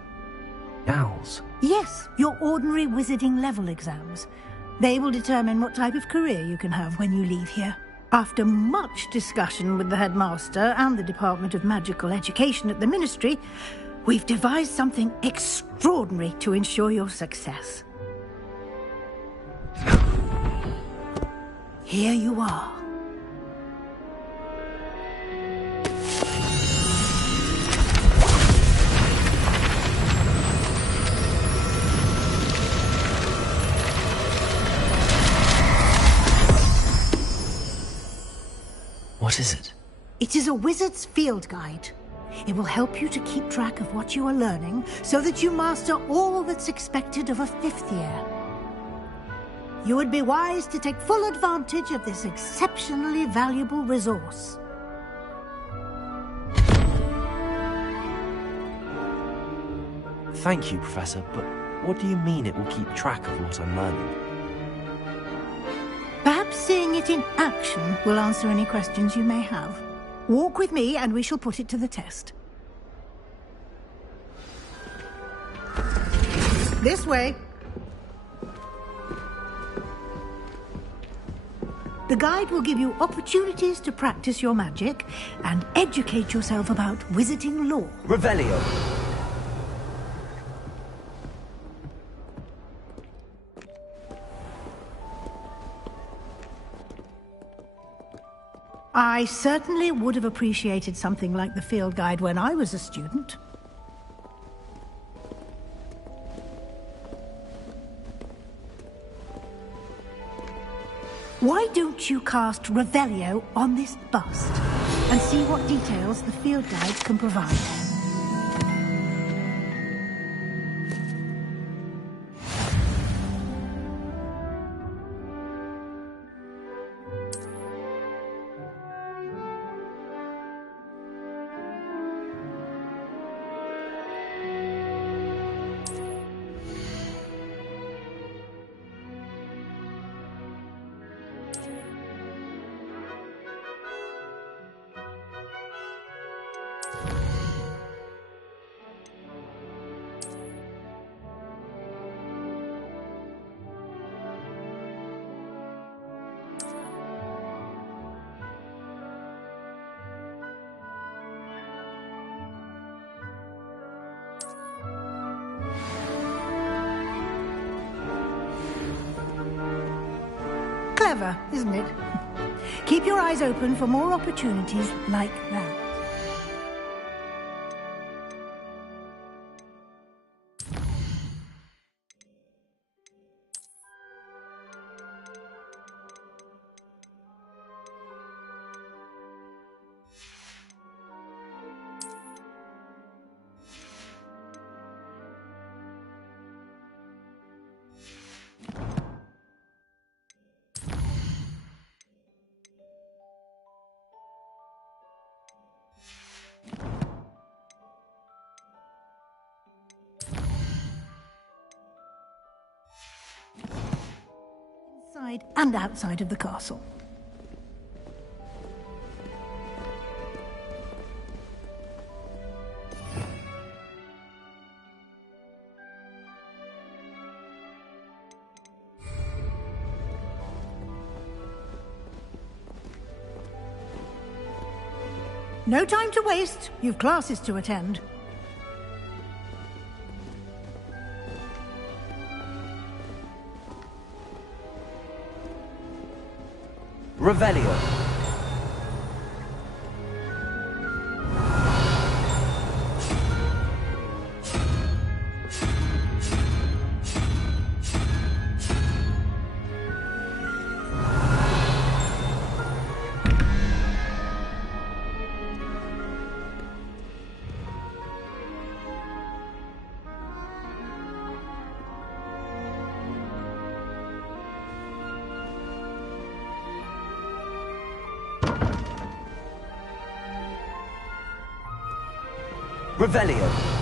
Owls? Yes, your ordinary wizarding level exams. They will determine what type of career you can have when you leave here. After much discussion with the headmaster and the Department of Magical Education at the Ministry, we've devised something extraordinary to ensure your success. Here you are. What is it? It is a wizard's field guide. It will help you to keep track of what you are learning so that you master all that's expected of a fifth year. You would be wise to take full advantage of this exceptionally valuable resource. Thank you, Professor, but what do you mean it will keep track of what I'm learning? Perhaps seeing it in action will answer any questions you may have. Walk with me and we shall put it to the test. This way. The guide will give you opportunities to practice your magic and educate yourself about wizarding lore. Revelio. I certainly would have appreciated something like the field guide when I was a student. Why don't you cast Revelio on this bust and see what details the field guide can provide? Clever, isn't it? Keep your eyes open for more opportunities like that. Inside and outside of the castle. No time to waste. You've classes to attend. Revelio. Revelio.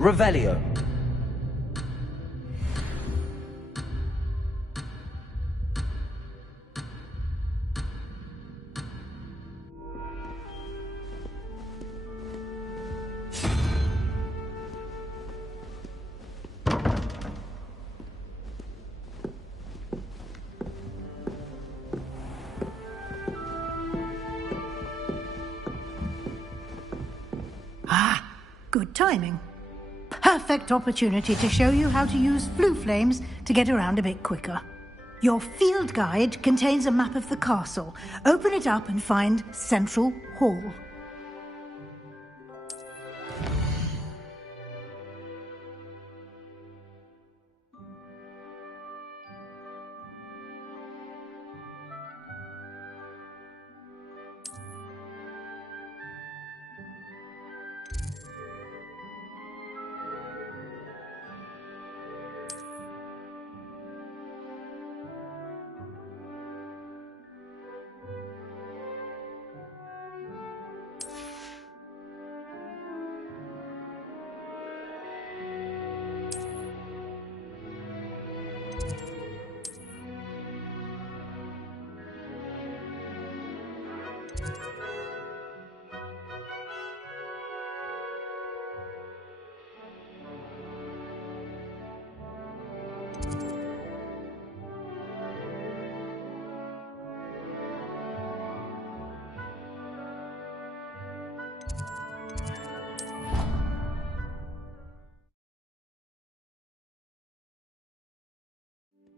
Revelio. Ah, good timing. Perfect opportunity to show you how to use flue flames to get around a bit quicker. Your field guide contains a map of the castle. Open it up and find Central Hall.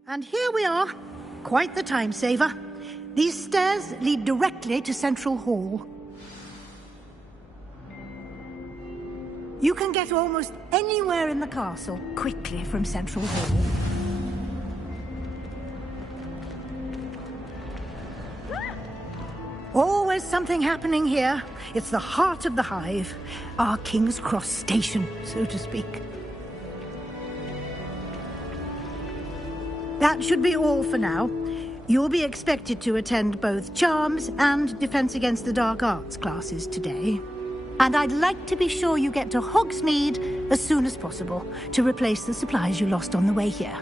And here we are. Quite the time saver. These stairs lead directly to Central Hall. You can get almost anywhere in the castle quickly from Central Hall. Always something happening here. It's the heart of the hive. Our King's Cross station, so to speak. That should be all for now. You'll be expected to attend both Charms and Defense Against the Dark Arts classes today. And I'd like to be sure you get to Hogsmeade as soon as possible to replace the supplies you lost on the way here.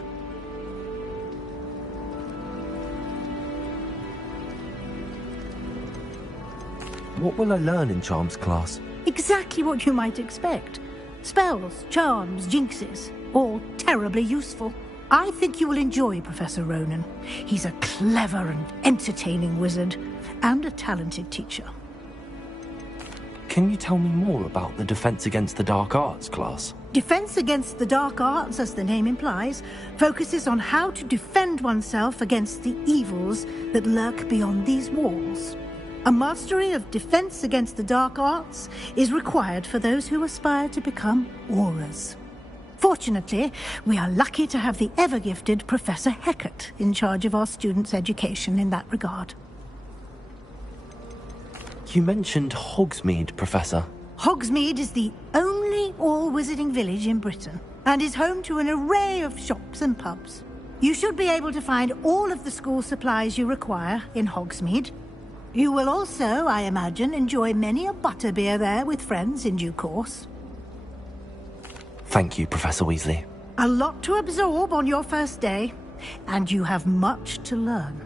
What will I learn in Charms class? Exactly what you might expect. Spells, charms, jinxes, all terribly useful. I think you will enjoy Professor Ronen. He's a clever and entertaining wizard, and a talented teacher. Can you tell me more about the Defense Against the Dark Arts class? Defense Against the Dark Arts, as the name implies, focuses on how to defend oneself against the evils that lurk beyond these walls. A mastery of Defense Against the Dark Arts is required for those who aspire to become Aurors. Fortunately, we are lucky to have the ever-gifted Professor Hecat in charge of our students' education in that regard. You mentioned Hogsmeade, Professor. Hogsmeade is the only all-wizarding village in Britain, and is home to an array of shops and pubs. You should be able to find all of the school supplies you require in Hogsmeade. You will also, I imagine, enjoy many a butterbeer there with friends in due course. Thank you, Professor Weasley. A lot to absorb on your first day, and you have much to learn.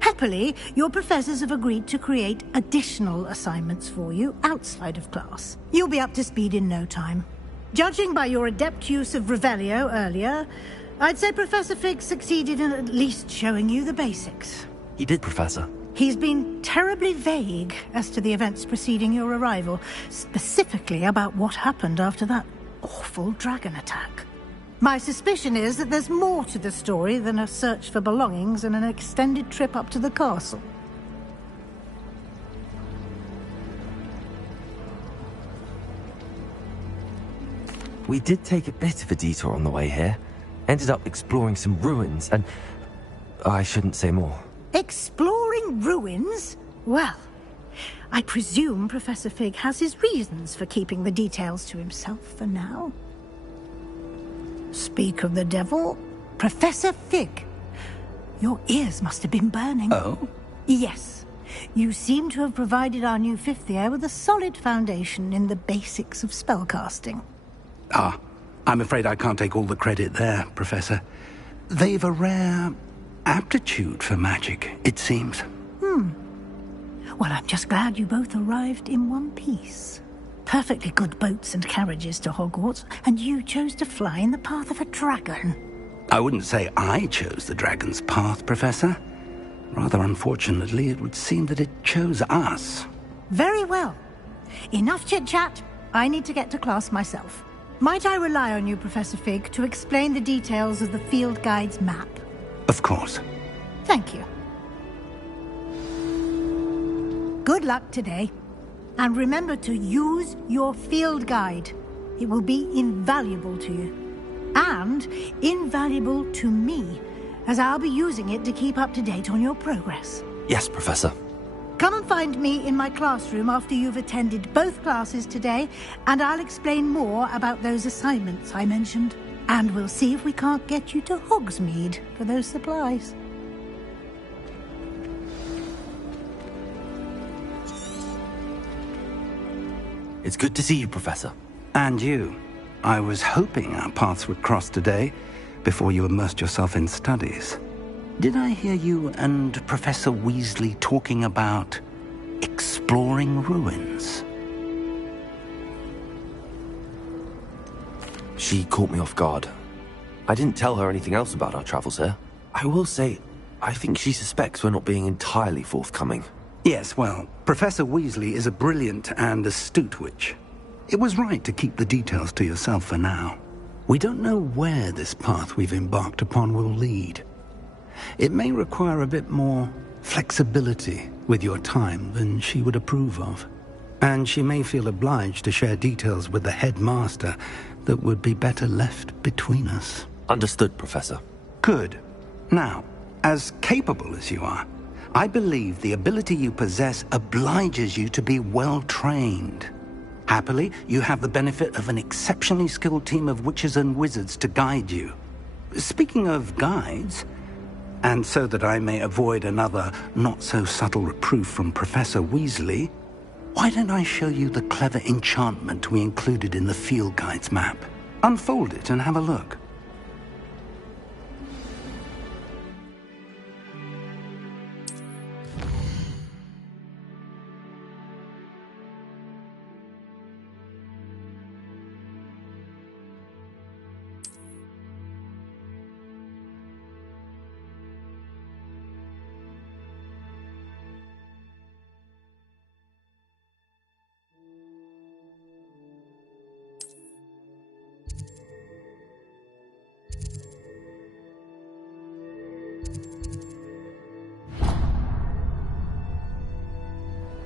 Happily, your professors have agreed to create additional assignments for you outside of class. You'll be up to speed in no time. Judging by your adept use of Revelio earlier, I'd say Professor Fig succeeded in at least showing you the basics. He did, Professor. He's been terribly vague as to the events preceding your arrival, specifically about what happened after that awful dragon attack. My suspicion is that there's more to the story than a search for belongings and an extended trip up to the castle. We did take a bit of a detour on the way here. Ended up exploring some ruins and... I shouldn't say more. Exploring ruins? Well, I presume Professor Fig has his reasons for keeping the details to himself for now. Speak of the devil, Professor Fig. Your ears must have been burning. Oh? Yes. You seem to have provided our new fifth year with a solid foundation in the basics of spellcasting. Ah, I'm afraid I can't take all the credit there, Professor. They've a rare aptitude for magic, it seems. Well, I'm just glad you both arrived in one piece. Perfectly good boats and carriages to Hogwarts, and you chose to fly in the path of a dragon. I wouldn't say I chose the dragon's path, Professor. Rather unfortunately, it would seem that it chose us. Very well. Enough chit-chat. I need to get to class myself. Might I rely on you, Professor Fig, to explain the details of the field guide's map? Of course. Thank you. Good luck today. And remember to use your field guide. It will be invaluable to you. And invaluable to me, as I'll be using it to keep up to date on your progress. Yes, Professor. Come and find me in my classroom after you've attended both classes today, and I'll explain more about those assignments I mentioned. And we'll see if we can't get you to Hogsmeade for those supplies. It's good to see you, Professor. And you. I was hoping our paths would cross today, before you immersed yourself in studies. Did I hear you and Professor Weasley talking about exploring ruins? She caught me off guard. I didn't tell her anything else about our travels here. I will say, I think she suspects we're not being entirely forthcoming. Yes, well, Professor Weasley is a brilliant and astute witch. It was right to keep the details to yourself for now. We don't know where this path we've embarked upon will lead. it may require a bit more flexibility with your time than she would approve of. And she may feel obliged to share details with the headmaster that would be better left between us. Understood, Professor. Good. Now, as capable as you are, I believe the ability you possess obliges you to be well trained. Happily, you have the benefit of an exceptionally skilled team of witches and wizards to guide you. Speaking of guides, and so that I may avoid another not-so-subtle reproof from Professor Weasley, why don't I show you the clever enchantment we included in the field guide's map? Unfold it and have a look.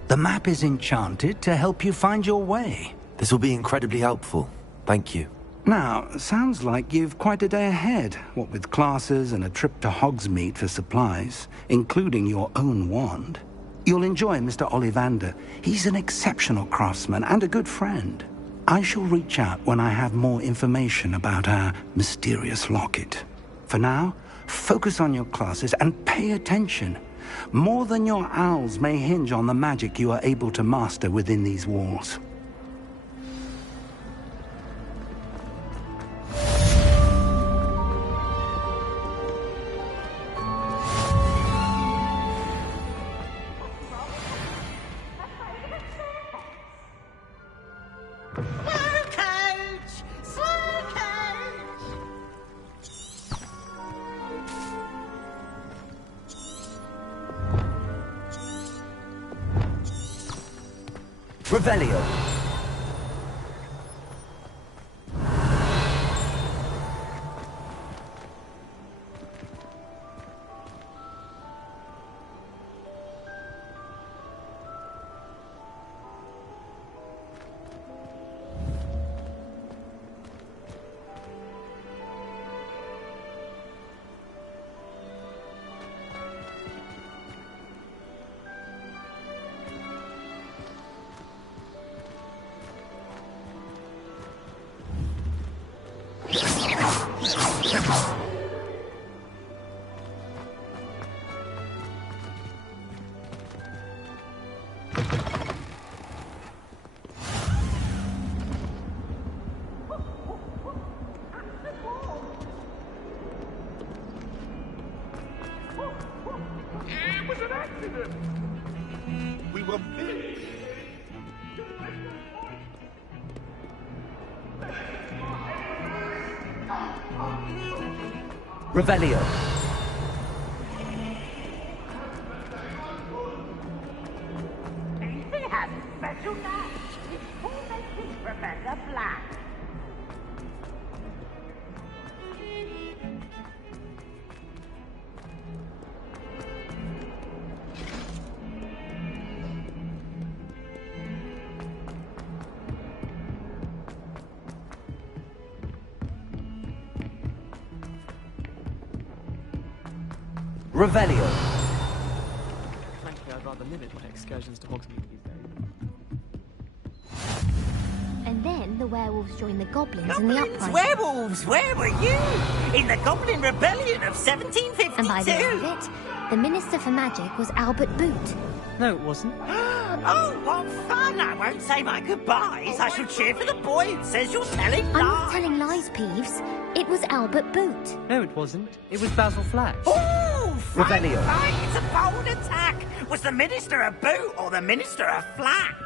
The map is enchanted to help you find your way. This will be incredibly helpful. Thank you. Now, sounds like you've quite a day ahead, what with classes and a trip to Hogsmeade for supplies, including your own wand. You'll enjoy Mr. Ollivander. He's an exceptional craftsman and a good friend. I shall reach out when I have more information about our mysterious locket. For now, focus on your classes and pay attention. More than your owls may hinge on the magic you are able to master within these walls. Revelio. We were big. Revelio. He has a special knife. It's for making Professor Black. Revelio. Frankly, I'd rather limit my excursions to Hogsmeade these days. And then the werewolves joined the goblins in the uprising. Werewolves! Where were you? In the Goblin Rebellion of 1752! And by the end of it, the Minister for Magic was Albert Boot. No, it wasn't. Oh, what fun! I won't say my goodbyes. I shall cheer for the boy who says you're telling lies. I'm not telling lies, Peeves. It was Albert Boot. No, it wasn't. It was Basil Flash. Oh, fine, Revelio. fine. It's a bold attack. Was the Minister a boot or the Minister a flack?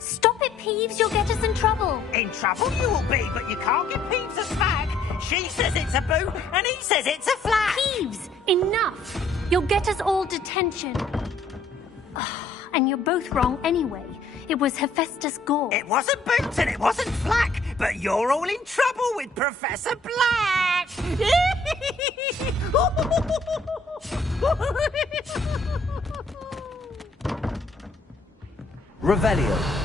Stop it, Peeves. You'll get us in trouble. In trouble you will be, but you can't give Peeves a smack. She says it's a boot, and he says it's a flack. Peeves, enough. You'll get us all detention. And you're both wrong anyway. It was Hephaestus Gore. It wasn't boot and it wasn't flack, but you're all in trouble with Professor Black. Revelio.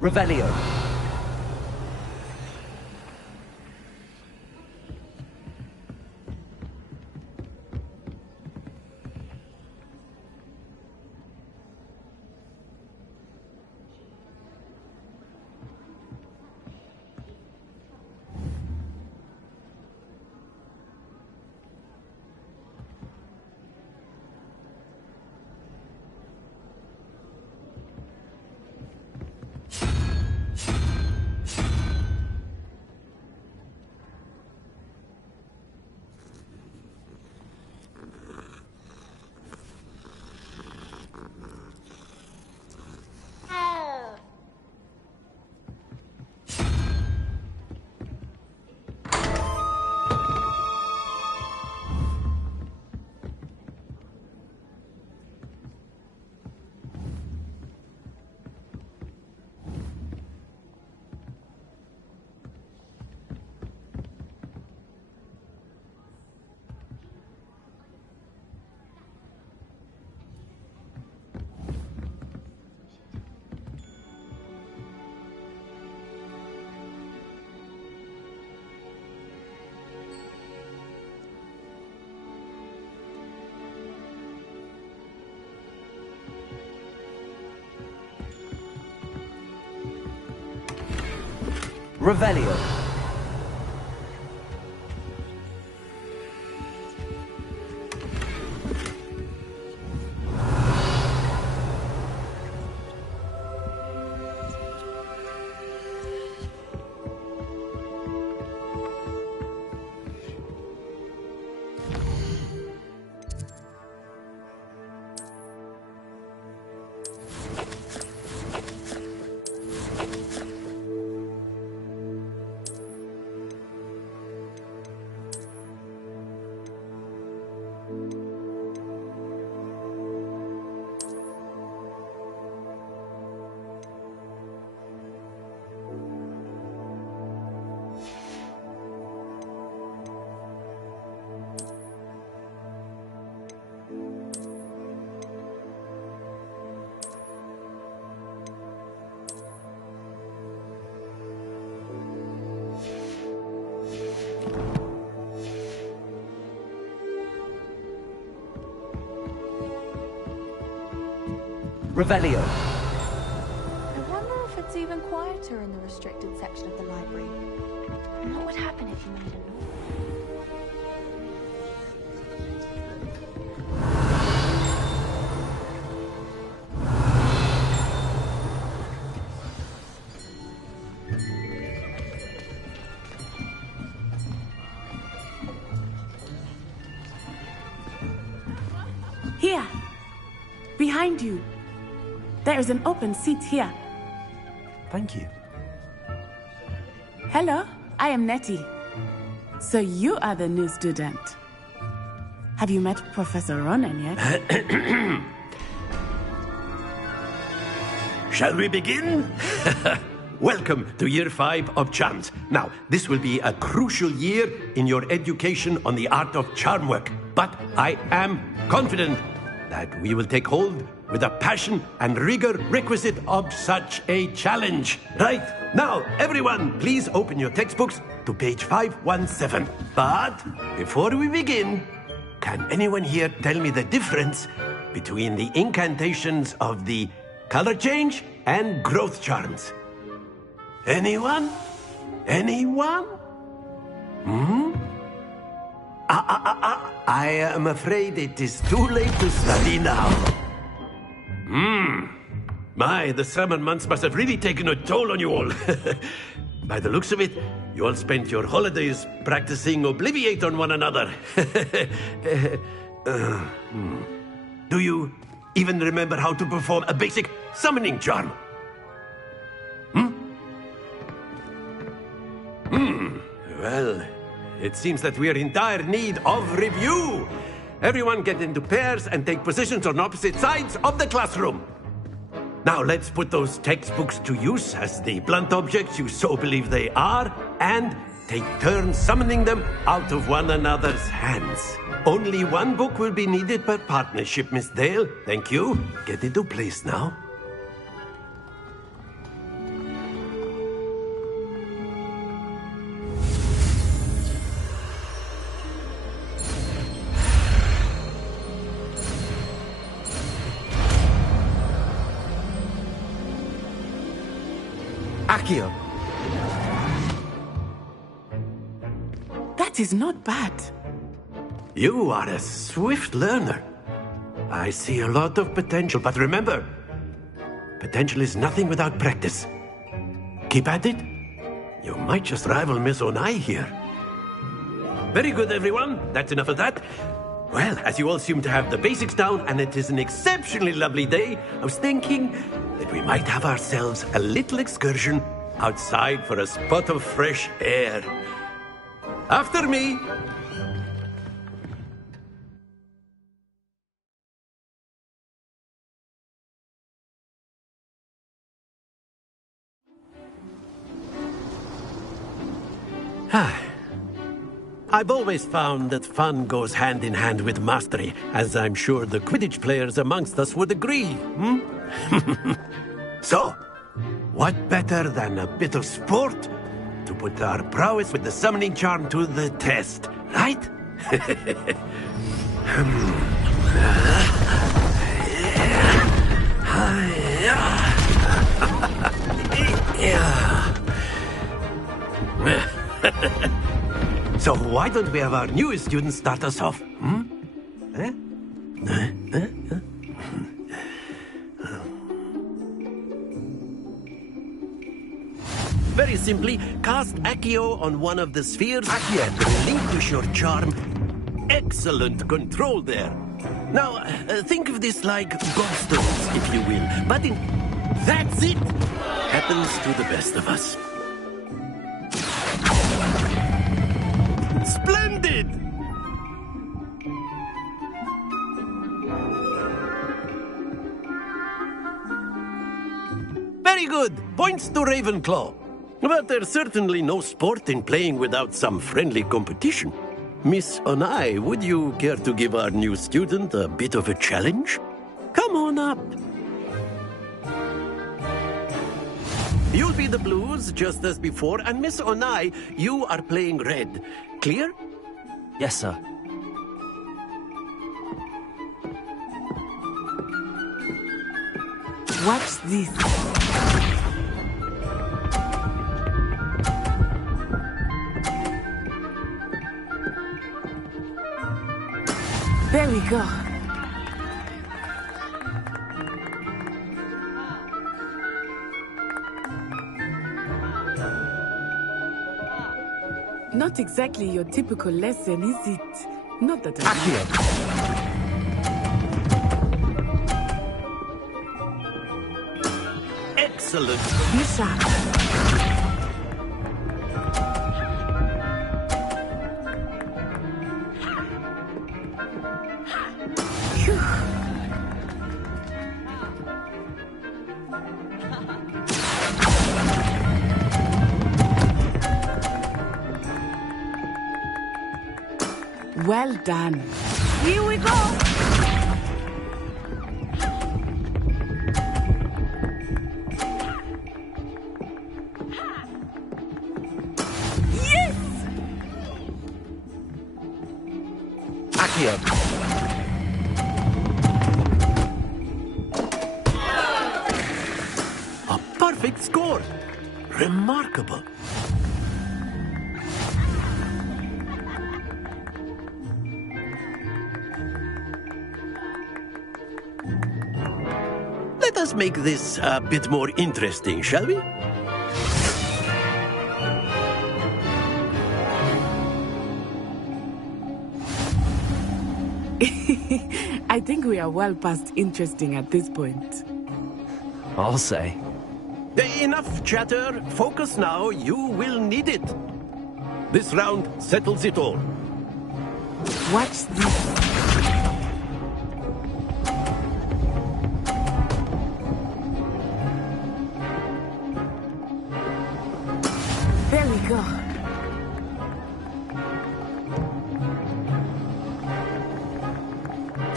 Revelio. Revelio. Revelio. I wonder if it's even quieter in the restricted section of the library. And what would happen if you made a noise? Here! Behind you! There is an open seat here. Thank you. Hello, I am Nettie. So you are the new student. Have you met Professor Ronan yet? Shall we begin? Welcome to Year 5 of Charms. Now, this will be a crucial year in your education on the art of charm work. But I am confident that we will take hold with the passion and rigor requisite of such a challenge. Right, now, everyone, please open your textbooks to page 517. But before we begin, can anyone here tell me the difference between the incantations of the color change and growth charms? Anyone? Anyone? I am afraid it is too late to study now. My, the summer months must have really taken a toll on you all. By the looks of it, You all spent your holidays practicing Obliviate on one another. Do you even remember how to perform a basic summoning charm? Well, it seems that we are in dire need of review. Everyone get into pairs and take positions on opposite sides of the classroom. Now let's put those textbooks to use as the blunt objects you so believe they are, and take turns summoning them out of one another's hands. Only one book will be needed per partnership, Miss Dale. Thank you. Get into place now. Accio. That is not bad. You are a swift learner. I see a lot of potential, but remember, potential is nothing without practice. Keep at it. You might just rival Miss Onai here. Very good, everyone. That's enough of that. Well, as you all seem to have the basics down, and it is an exceptionally lovely day, I was thinking that we might have ourselves a little excursion outside for a spot of fresh air. After me. I've always found that fun goes hand in hand with mastery, as I'm sure the Quidditch players amongst us would agree, So, what better than a bit of sport to put our prowess with the summoning charm to the test, right? So why don't we have our newest student start us off? Very simply, cast Accio on one of the spheres and relinquish your charm. Excellent control there. Now, think of this like gobstones, if you will. But that's it! Happens to the best of us. Splendid! Very good. Points to Ravenclaw. But there's certainly no sport in playing without some friendly competition. Miss Onai, would you care to give our new student a bit of a challenge? Come on up. You'll be the blues, just as before, and Miss Onai, you are playing red. Clear? Yes, sir. Watch this. There we go. Not exactly your typical lesson, is it? Not that Excellent. Be sharp. Well done. Here we go. Yes! Accio. A perfect score. Remarkable. Let us make this a bit more interesting, shall we? I think we are well past interesting at this point. I'll say. Enough chatter. Focus now. You will need it. This round settles it all. Watch this. There we go.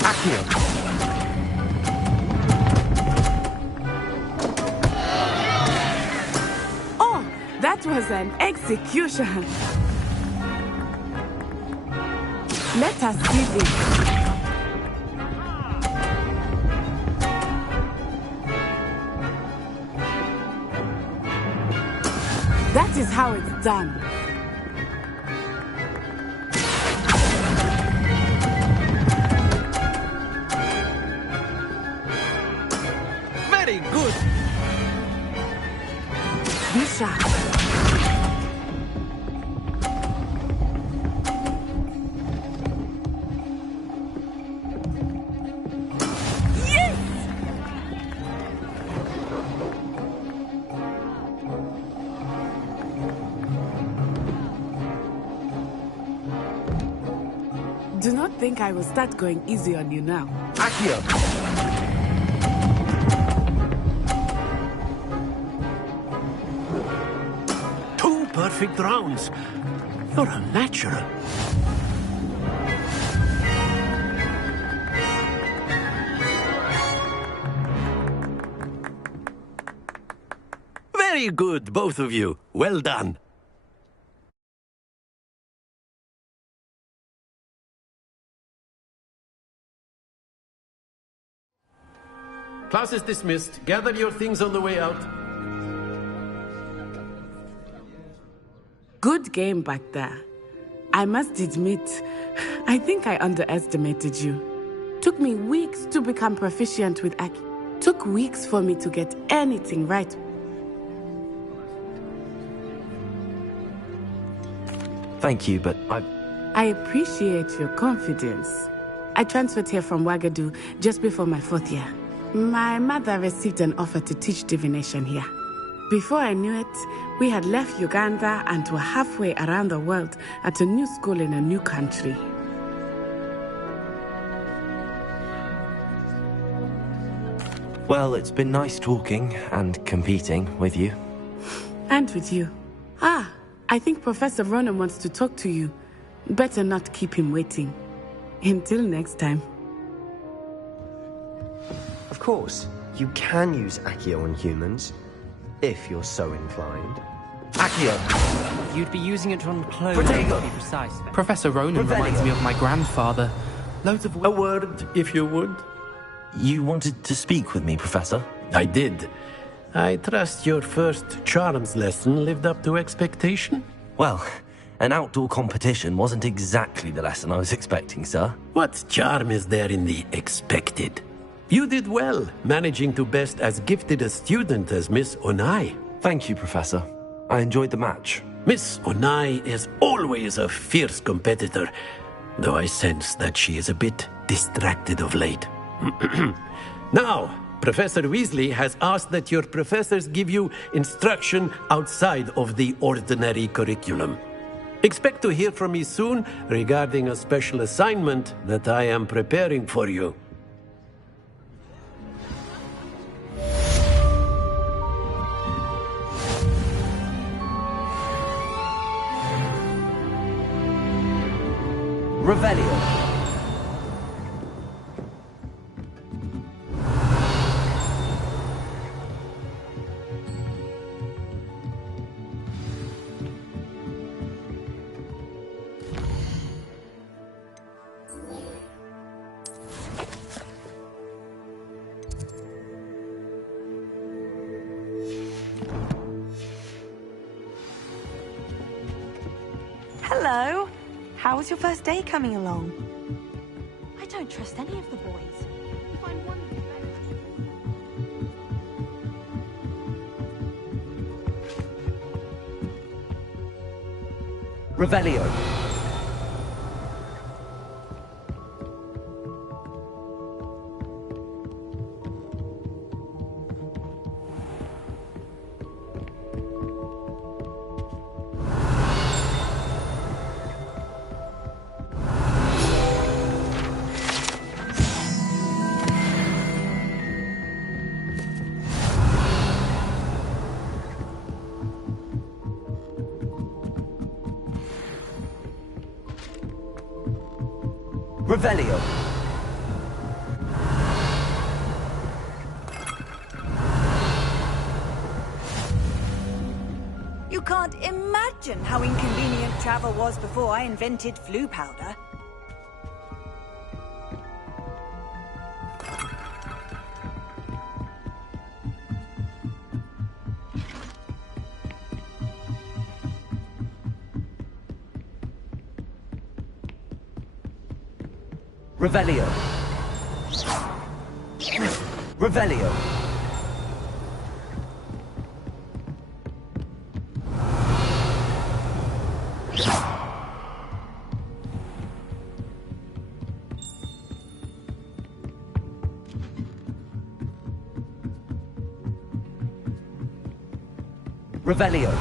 Accio. Oh, that was an execution. Let us see this. That is how it's done. Very good. Be sharp. Do not think I will start going easy on you now. Accio. Two perfect rounds. You're a natural. Very good, both of you. Well done. Class is dismissed. Gather your things on the way out. Good game back there. I must admit, I think I underestimated you. Took me weeks to become proficient with Aki. Took weeks for me to get anything right. Thank you, but I appreciate your confidence. I transferred here from Wagadu just before my 4th year. My mother received an offer to teach divination here. Before I knew it, we had left Uganda and were halfway around the world at a new school in a new country. Well, it's been nice talking and competing with you. And with you. Ah, I think Professor Ronan wants to talk to you. Better not keep him waiting. Until next time. Of course, you can use Accio on humans, if you're so inclined. Accio! You'd be using it on clothes, Protego. to be precise. Professor Ronan reminds me of my grandfather. Loads of... A word, if you would. You wanted to speak with me, Professor? I did. I trust your first charms lesson lived up to expectation? Well, an outdoor competition wasn't exactly the lesson I was expecting, sir. What charm is there in the expected? You did well, managing to best as gifted a student as Miss Onai. Thank you, Professor. I enjoyed the match. Miss Onai is always a fierce competitor, though I sense that she is a bit distracted of late. Now, Professor Weasley has asked that your professors give you instruction outside of the ordinary curriculum. Expect to hear from me soon regarding a special assignment that I am preparing for you. Revelio. Hello. How was your first day coming along? I don't trust any of the boys. Find one Revelio. Revelio. You can't imagine how inconvenient travel was before I invented flu powder. Revelio. Revelio. Revelio.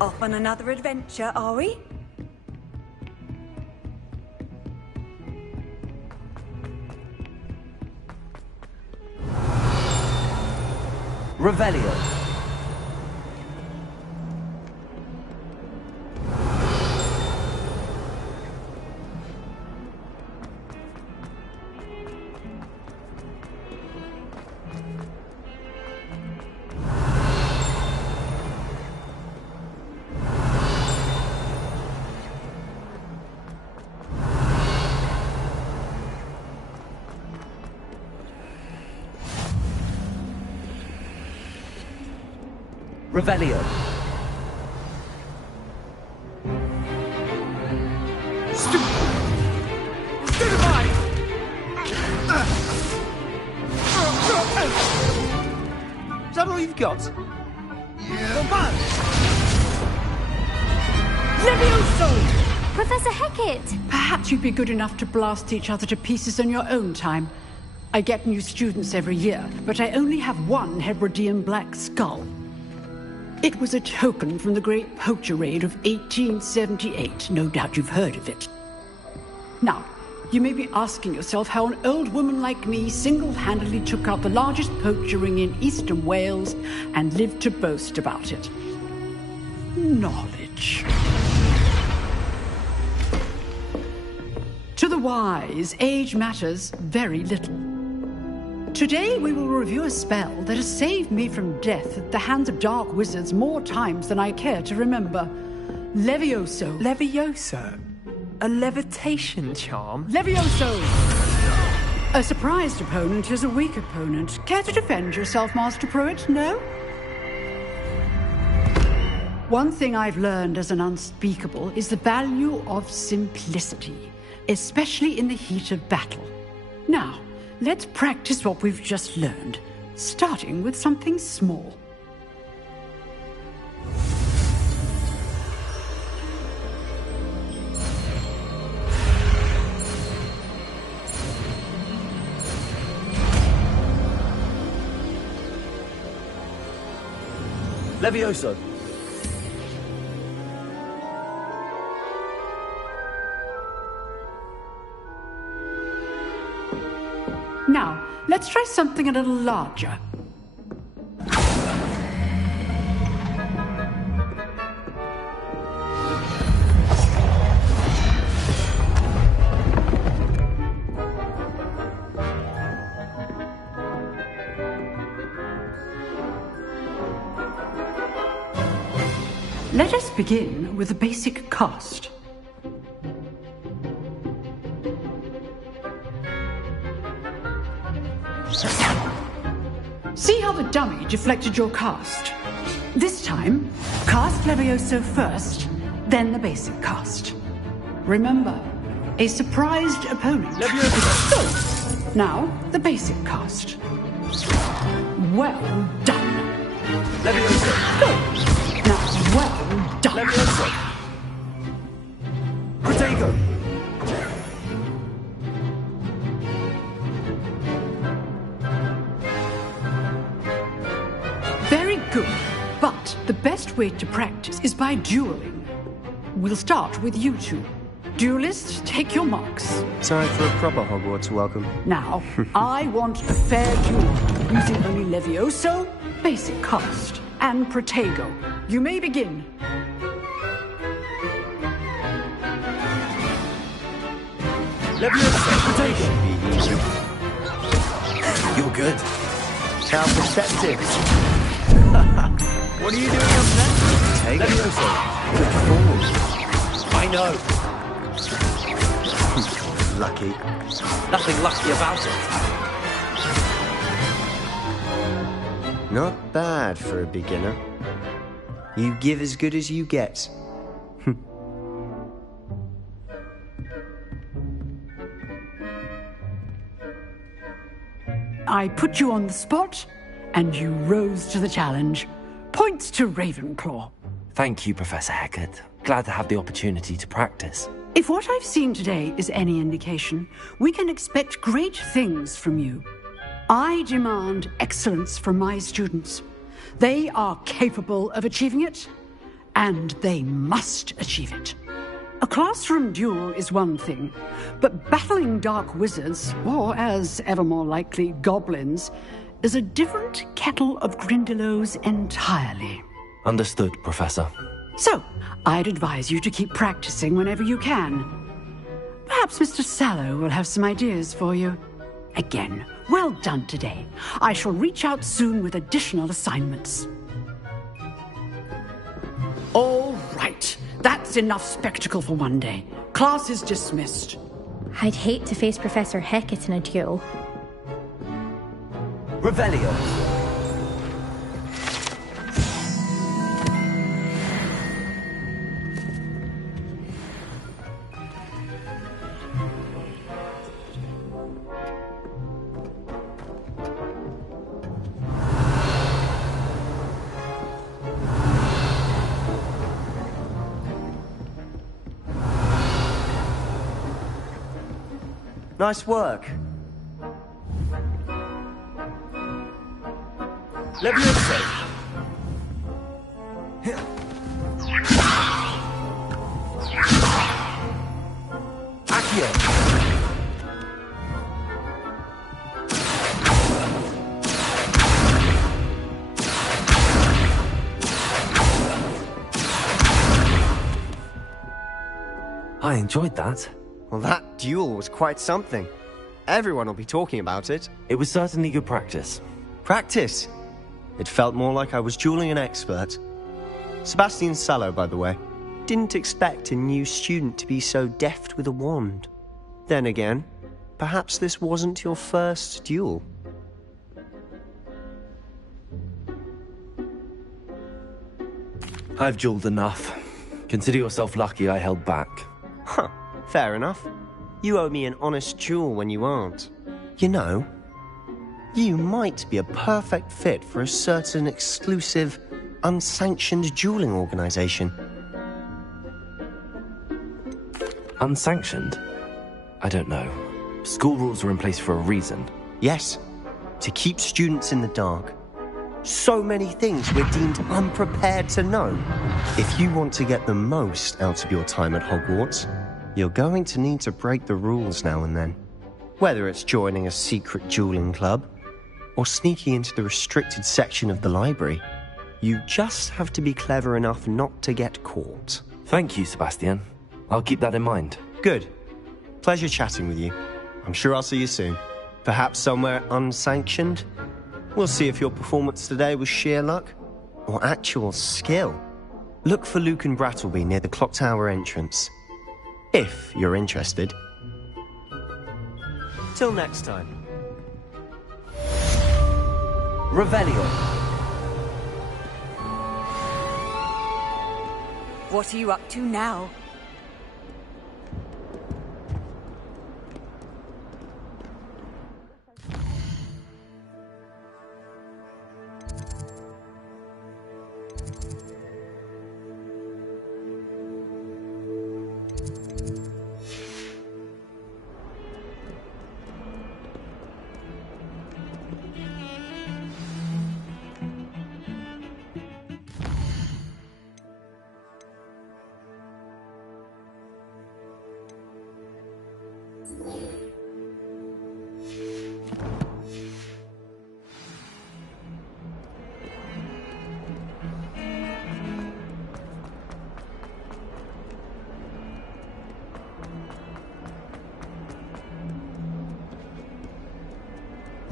Off on another adventure, are we? Revelio. Revelio. Stupefy! Is that all you've got? Yeah. Levioso! Professor Hecat! Perhaps you'd be good enough to blast each other to pieces in your own time. I get new students every year, but I only have one Hebridean black skull. It was a token from the Great Poacher Raid of 1878. No doubt you've heard of it. Now, you may be asking yourself how an old woman like me single-handedly took out the largest poacher ring in eastern Wales and lived to boast about it. Knowledge. To the wise, age matters very little. Today we will review a spell that has saved me from death at the hands of dark wizards more times than I care to remember. Levioso. Levioso? A levitation charm? Levioso! A surprised opponent is a weak opponent. Care to defend yourself, Master Pruitt? No? One thing I've learned as an unspeakable is the value of simplicity, especially in the heat of battle. Now, let's practice what we've just learned, starting with something small. Levioso. Now, let's try something a little larger. Let us begin with the basic cast. See how the dummy deflected your cast? This time, cast Levioso first, then the basic cast. Remember, a surprised opponent. Levioso! Now, the basic cast. Well done. Levioso! Good. Now, well done. Levioso! Protego! Very good. But the best way to practice is by dueling. we'll start with you two. Duelists, take your marks. Time for a proper Hogwarts welcome. Now, I want a fair duel, using only Levioso, basic cast, and Protego. You may begin. Levioso, Protego. You're good. How perceptive. What are you doing up next? Take Levioso. Good form. I know. Lucky. Nothing lucky about it. Not bad for a beginner. You give as good as you get. I put you on the spot, and you rose to the challenge. Points to Ravenclaw. Thank you, Professor Hecat. Glad to have the opportunity to practice. If what I've seen today is any indication, we can expect great things from you. I demand excellence from my students. They are capable of achieving it, and they must achieve it. A classroom duel is one thing, but battling dark wizards, or as ever more likely, goblins, is a different kettle of Grindylows entirely. Understood, Professor. So, I'd advise you to keep practicing whenever you can. Perhaps Mr. Sallow will have some ideas for you. Again, well done today. I shall reach out soon with additional assignments. All right. That's enough spectacle for one day. Class is dismissed. I'd hate to face Professor Hecat in a duel. Revelio. Nice work. Levioso. Accio. I enjoyed that. Well, that duel was quite something. Everyone will be talking about it. It was certainly good practice. Practice? It felt more like I was dueling an expert. Sebastian Sallow, by the way. Didn't expect a new student to be so deft with a wand. Then again, perhaps this wasn't your first duel. I've dueled enough. Consider yourself lucky I held back. Huh, fair enough. You owe me an honest duel when you aren't. You know, you might be a perfect fit for a certain exclusive, unsanctioned dueling organization. Unsanctioned? I don't know. School rules are in place for a reason. Yes, to keep students in the dark. So many things we're deemed unprepared to know. If you want to get the most out of your time at Hogwarts, you're going to need to break the rules now and then. Whether it's joining a secret dueling club, or sneaking into the restricted section of the library, you just have to be clever enough not to get caught. Thank you, Sebastian. I'll keep that in mind. Good. Pleasure chatting with you. I'm sure I'll see you soon. Perhaps somewhere unsanctioned? We'll see if your performance today was sheer luck, or actual skill. Look for Lucan Brattleby near the Clock Tower entrance. If you're interested. Till next time. Revelio. What are you up to now?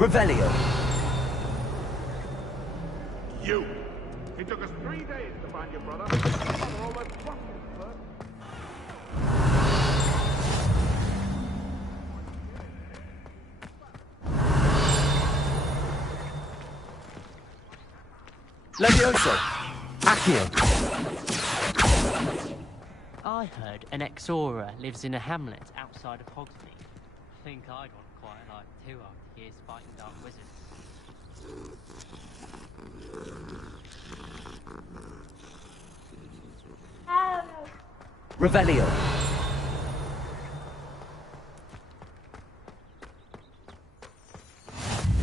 Revelio. You! It took us 3 days to find your brother. Father almost lost him first. Levioso! Accio! I heard an Exora lives in a hamlet outside of Hogsmeade. I think I'd want quiet life too after years fighting dark wizards. Revelio.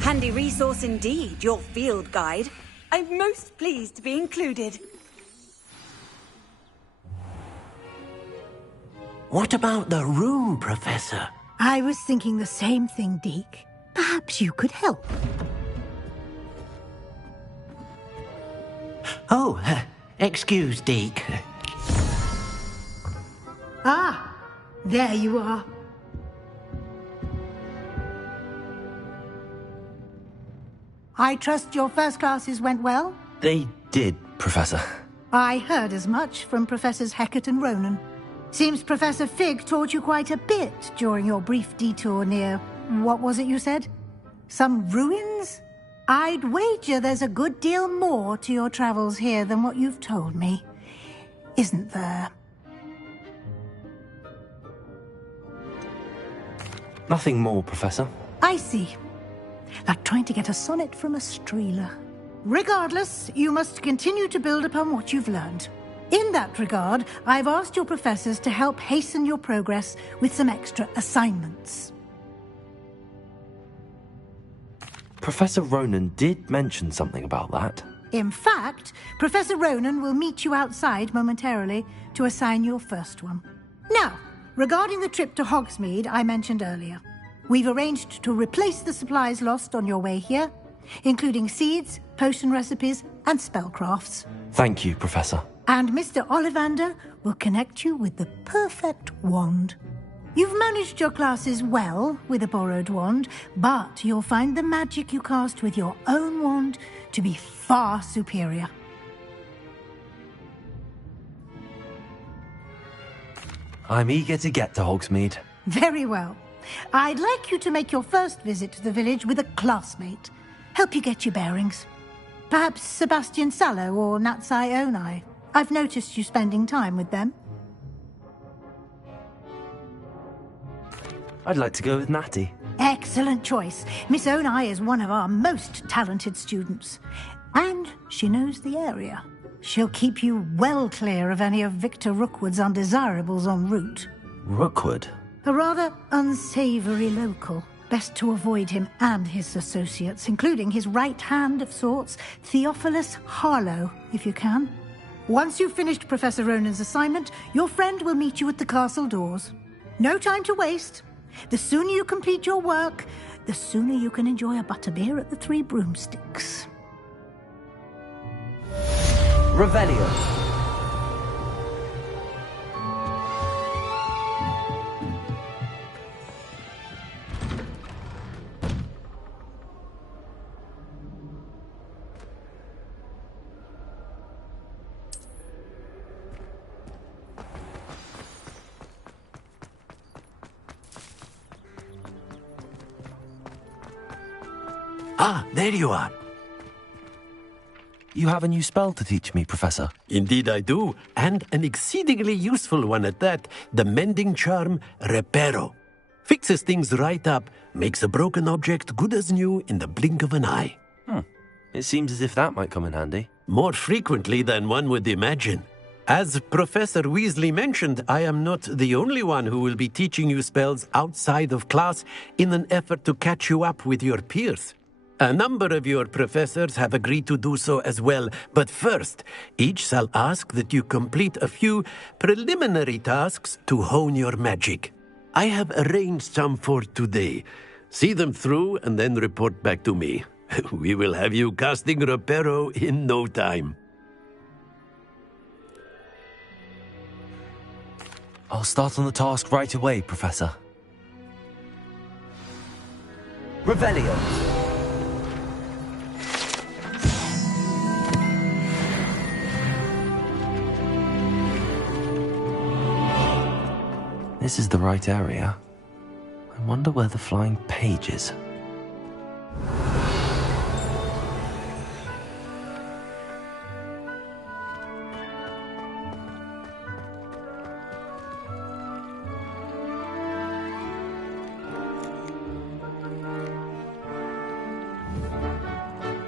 Handy resource indeed, your field guide. I'm most pleased to be included. What about the room, Professor? I was thinking the same thing, Deke. Perhaps you could help. Oh, excuse, Deke. Ah, there you are. I trust your first classes went well? They did, Professor. I heard as much from Professors Hecat and Ronan. Seems Professor Fig taught you quite a bit during your brief detour near... what was it you said? Some ruins? I'd wager there's a good deal more to your travels here than what you've told me. Isn't there? Nothing more, Professor. I see. Like trying to get a sonnet from a streeler. Regardless, you must continue to build upon what you've learned. In that regard, I've asked your professors to help hasten your progress with some extra assignments. Professor Ronan did mention something about that. In fact, Professor Ronan will meet you outside momentarily to assign your first one. Now, regarding the trip to Hogsmeade I mentioned earlier, we've arranged to replace the supplies lost on your way here, including seeds, potion recipes, and spellcrafts. Thank you, Professor. And Mr. Ollivander will connect you with the perfect wand. You've managed your classes well with a borrowed wand, but you'll find the magic you cast with your own wand to be far superior. I'm eager to get to Hogsmeade. Very well. I'd like you to make your first visit to the village with a classmate. Help you get your bearings. Perhaps Sebastian Sallow or Natsai Onai. I've noticed you spending time with them. I'd like to go with Natty. Excellent choice. Miss Onai is one of our most talented students. And she knows the area. She'll keep you well clear of any of Victor Rookwood's undesirables en route. Rookwood? A rather unsavory local. Best to avoid him and his associates, including his right hand of sorts, Theophilus Harlow, if you can. Once you've finished Professor Ronan's assignment, your friend will meet you at the castle doors. No time to waste. The sooner you complete your work, the sooner you can enjoy a butterbeer at the Three Broomsticks. Revelio. Ah, there you are. You have a new spell to teach me, Professor. Indeed I do, and an exceedingly useful one at that. The mending charm, Reparo. Fixes things right up, makes a broken object good as new in the blink of an eye. It seems as if that might come in handy. More frequently than one would imagine. As Professor Weasley mentioned, I am not the only one who will be teaching you spells outside of class in an effort to catch you up with your peers. A number of your professors have agreed to do so as well, but first, each shall ask that you complete a few preliminary tasks to hone your magic. I have arranged some for today. See them through and then report back to me. We will have you casting Reparo in no time. I'll start on the task right away, Professor. Revelio. This is the right area. I wonder where the flying page is.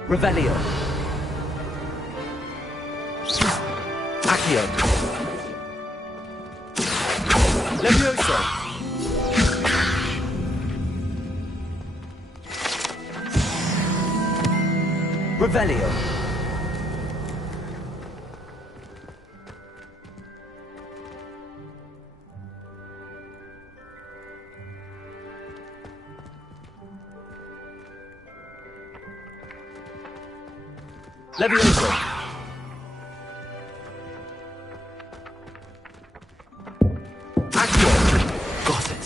Revelio. Accio. Levioso. Revelio. Levioso. Accio. Got it.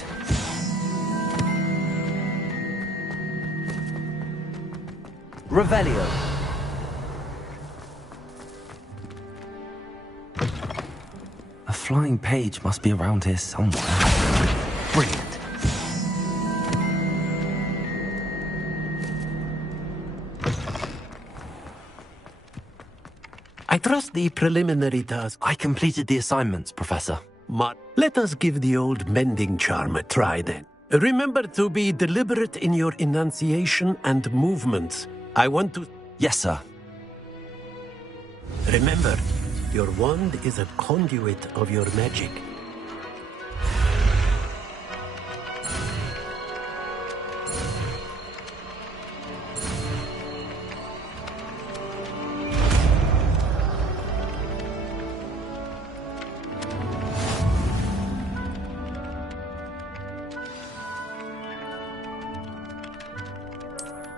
Revelio. A flying page must be around here somewhere. Brilliant. I trust the preliminary task. I completed the assignments, Professor. Let us give the old mending charm a try then. Remember to be deliberate in your enunciation and movements. I want to... Yes, sir. Remember, your wand is a conduit of your magic.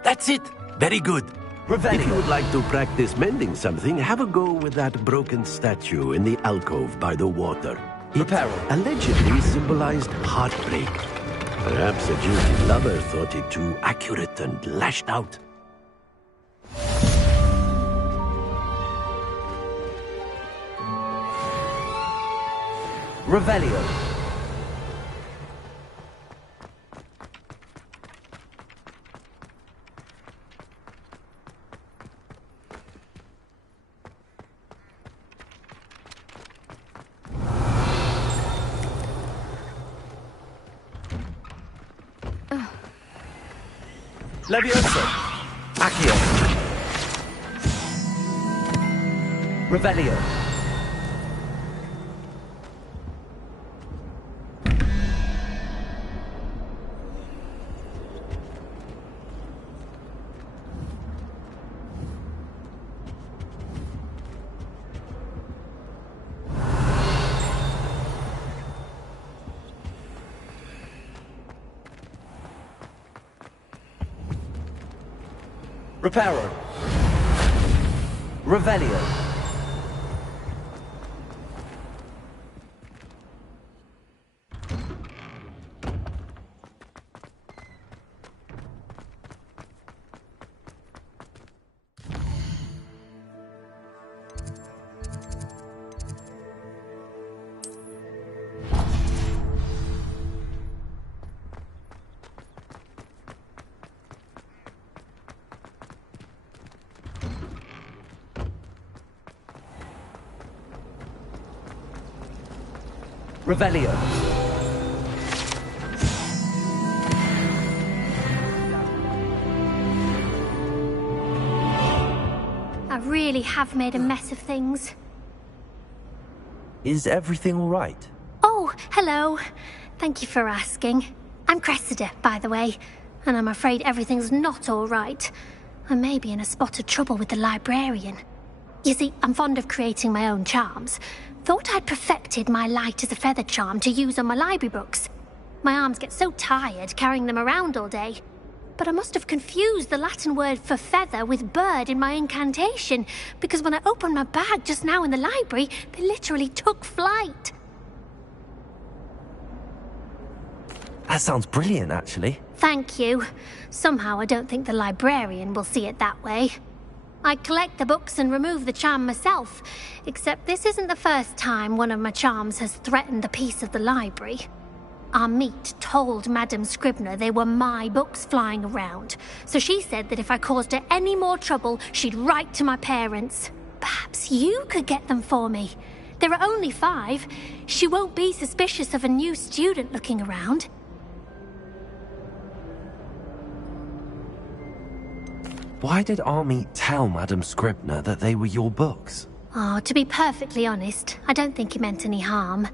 That's it. Very good. If you would like to practice mending something, have a go with that broken statue in the alcove by the water. It allegedly symbolized heartbreak. Perhaps a jilted lover thought it too accurate and lashed out. Revelio. Levioso. Accio. Revelio. Reparo. Revelio. Revelio. I really have made a mess of things. Is everything all right? Oh, hello. Thank you for asking. I'm Cressida, by the way, and I'm afraid everything's not all right. I may be in a spot of trouble with the librarian. You see, I'm fond of creating my own charms. Thought I'd perfected my light as a feather charm to use on my library books. My arms get so tired carrying them around all day. But I must have confused the Latin word for feather with bird in my incantation, because when I opened my bag just now in the library, they literally took flight. That sounds brilliant, actually. Thank you. Somehow I don't think the librarian will see it that way. I collect the books and remove the charm myself, except this isn't the first time one of my charms has threatened the peace of the library. Amit told Madame Scribner they were my books flying around, so she said that if I caused her any more trouble, she'd write to my parents. Perhaps you could get them for me. There are only 5. She won't be suspicious of a new student looking around. Why did Amit tell Madame Scribner that they were your books? Oh, to be perfectly honest, I don't think he meant any harm.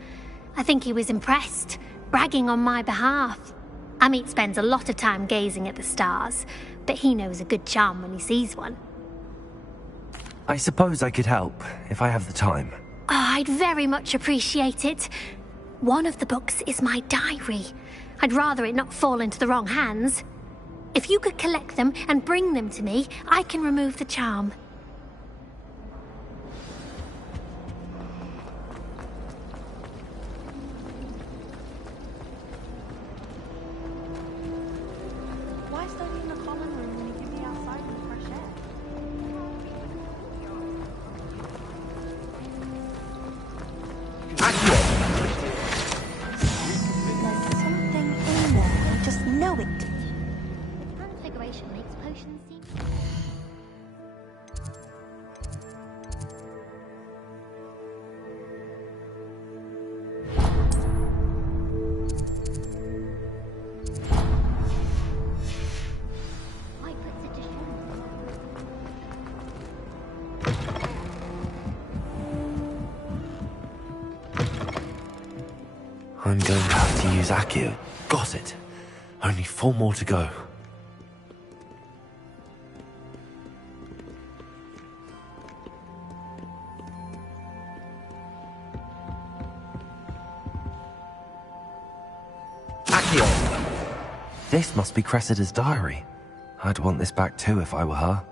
I think he was impressed, bragging on my behalf. Amit spends a lot of time gazing at the stars, but he knows a good charm when he sees one. I suppose I could help, if I have the time. Oh, I'd very much appreciate it. One of the books is my diary. I'd rather it not fall into the wrong hands. If you could collect them and bring them to me, I can remove the charm. Why study in the common room when you can be outside in the fresh air? There's something in there. I just know it. Transfiguration makes potions seem... I'm going to have to use Accio. Got it. Only 4 more to go. Accio! This must be Cressida's diary. I'd want this back too if I were her.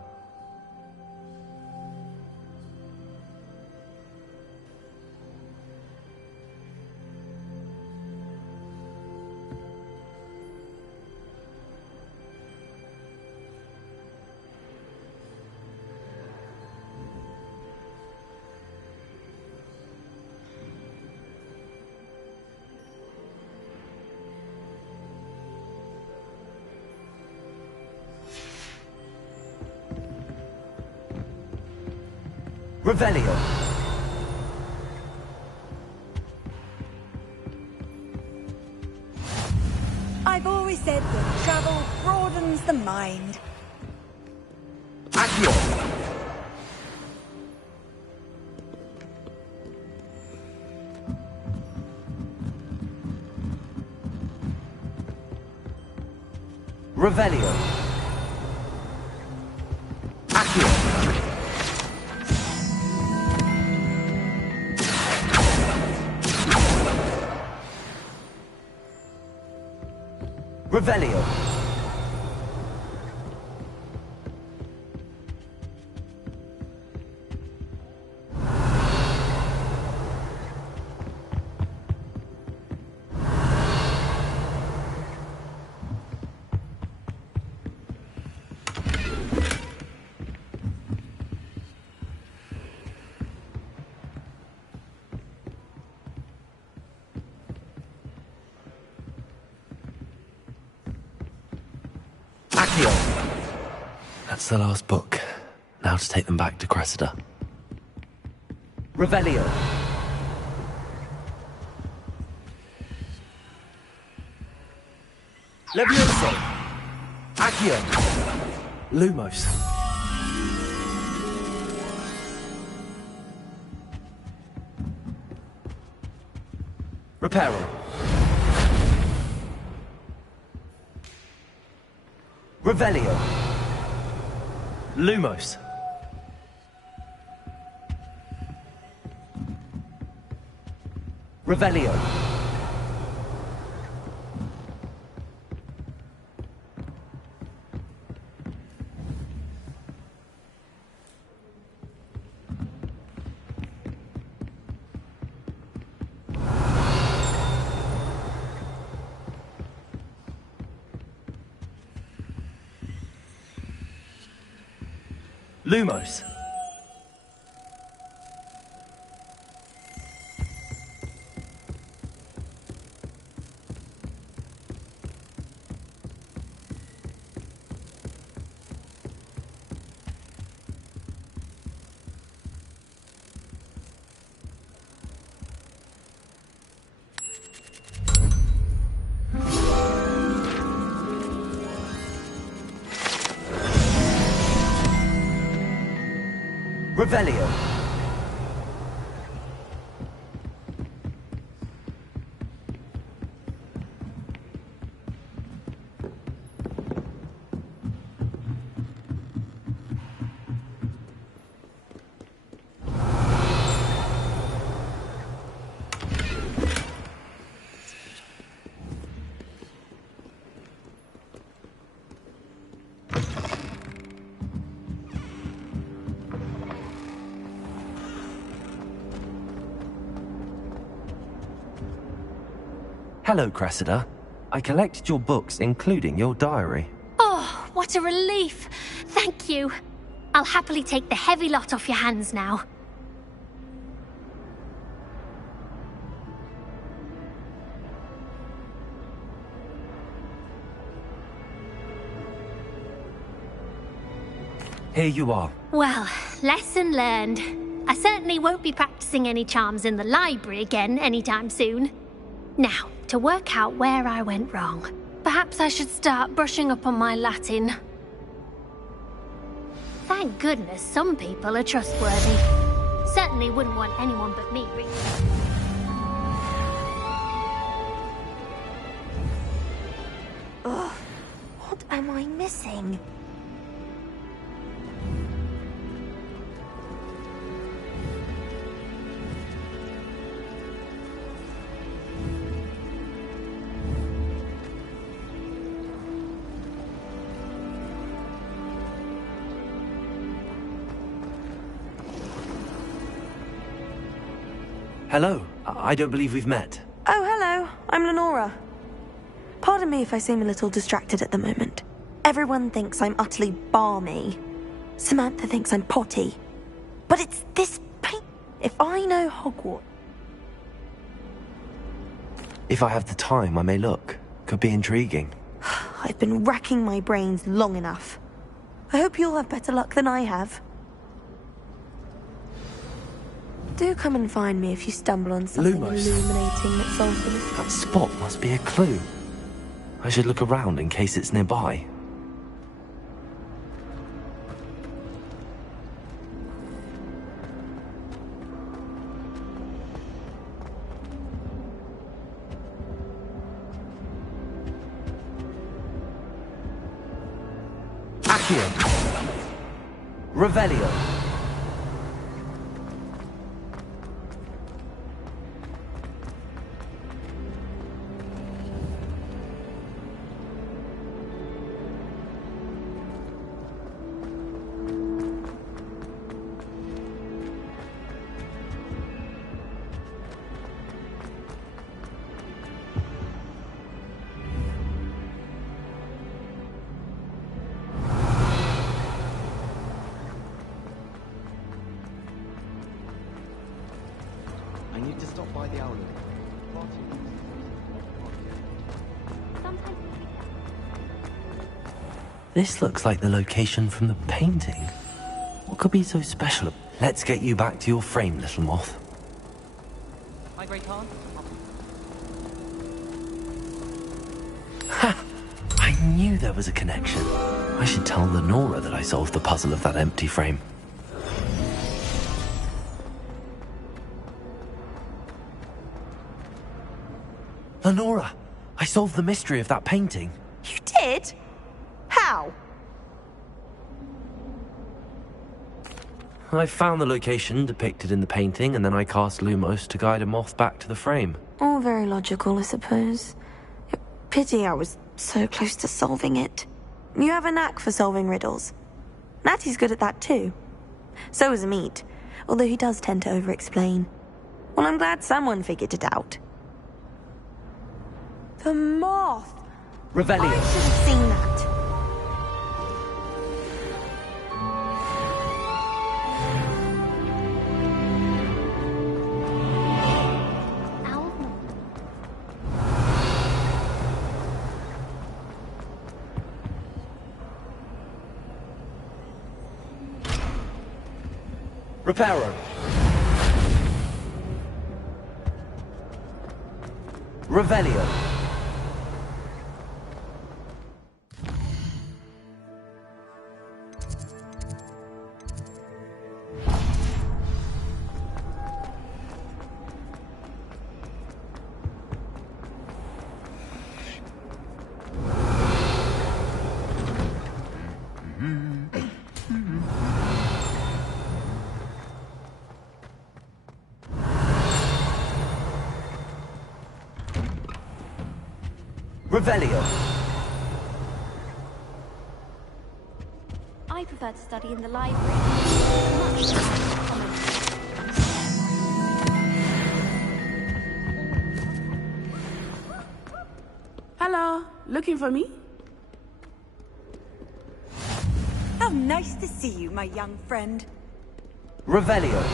Revelio. I've always said that travel broadens the mind. Accio. Revelio. Accio. Revelio. That's the last book. Now to take them back to Cressida. Revelio. Levioso. Accio. Lumos. Reparo. Revelio. Lumos. Revelio. Lumos. Revelio. Hello, Cressida. I collected your books, including your diary. Oh, what a relief. Thank you. I'll happily take the heavy lot off your hands now. Here you are. Well, lesson learned. I certainly won't be practicing any charms in the library again anytime soon. Now, to work out where I went wrong. Perhaps I should start brushing up on my Latin. Thank goodness some people are trustworthy. Certainly wouldn't want anyone but me reading. Ugh, what am I missing? Hello. I don't believe we've met. Oh, hello. I'm Lenora. Pardon me if I seem a little distracted at the moment. Everyone thinks I'm utterly balmy. Samantha thinks I'm potty. But it's this paint. If I know Hogwarts... If I have the time, I may look. Could be intriguing. I've been racking my brains long enough. I hope you'll have better luck than I have. Do come and find me if you stumble on something Lumos. illuminating that solves the mystery. That spot must be a clue. I should look around in case it's nearby. Accio. Revelio. I need to stop by the owlet. This looks like the location from the painting. What could be so special? Let's get you back to your frame, little moth. Hi, Grey Khan. Ha! I knew there was a connection. I should tell Lenora that I solved the puzzle of that empty frame. Lenora, I solved the mystery of that painting. You did? How? I found the location depicted in the painting, and then I cast Lumos to guide a moth back to the frame. All very logical, I suppose. Pity I was so close to solving it. You have a knack for solving riddles. Natty's good at that too. So is Amit, although he does tend to over-explain. Well, I'm glad someone figured it out. The moth! Revelio. I should have seen that. Reparo. Revelio. Revelio. I prefer to study in the library. Much less common. Hello, looking for me? How nice to see you, my young friend. Revelio.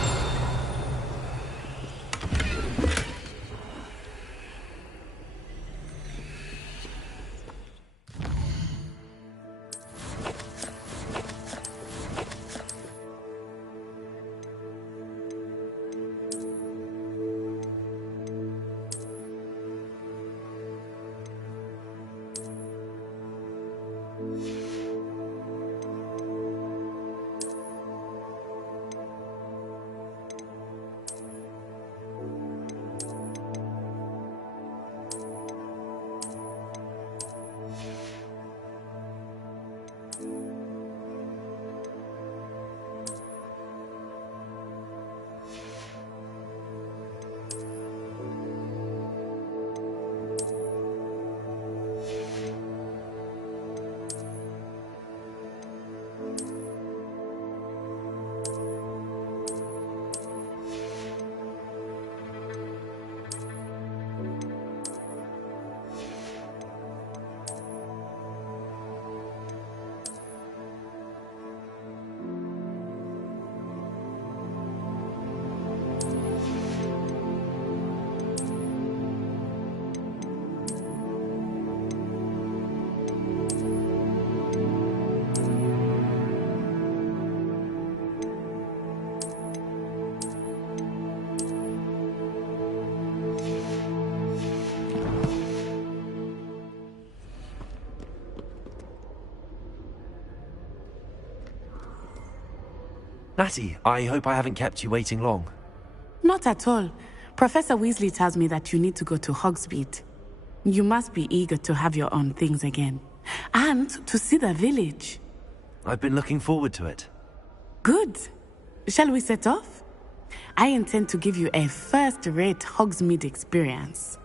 Natty, I hope I haven't kept you waiting long. Not at all. Professor Weasley tells me that you need to go to Hogsmeade. You must be eager to have your own things again. And to see the village. I've been looking forward to it. Good. Shall we set off? I intend to give you a first-rate Hogsmeade experience.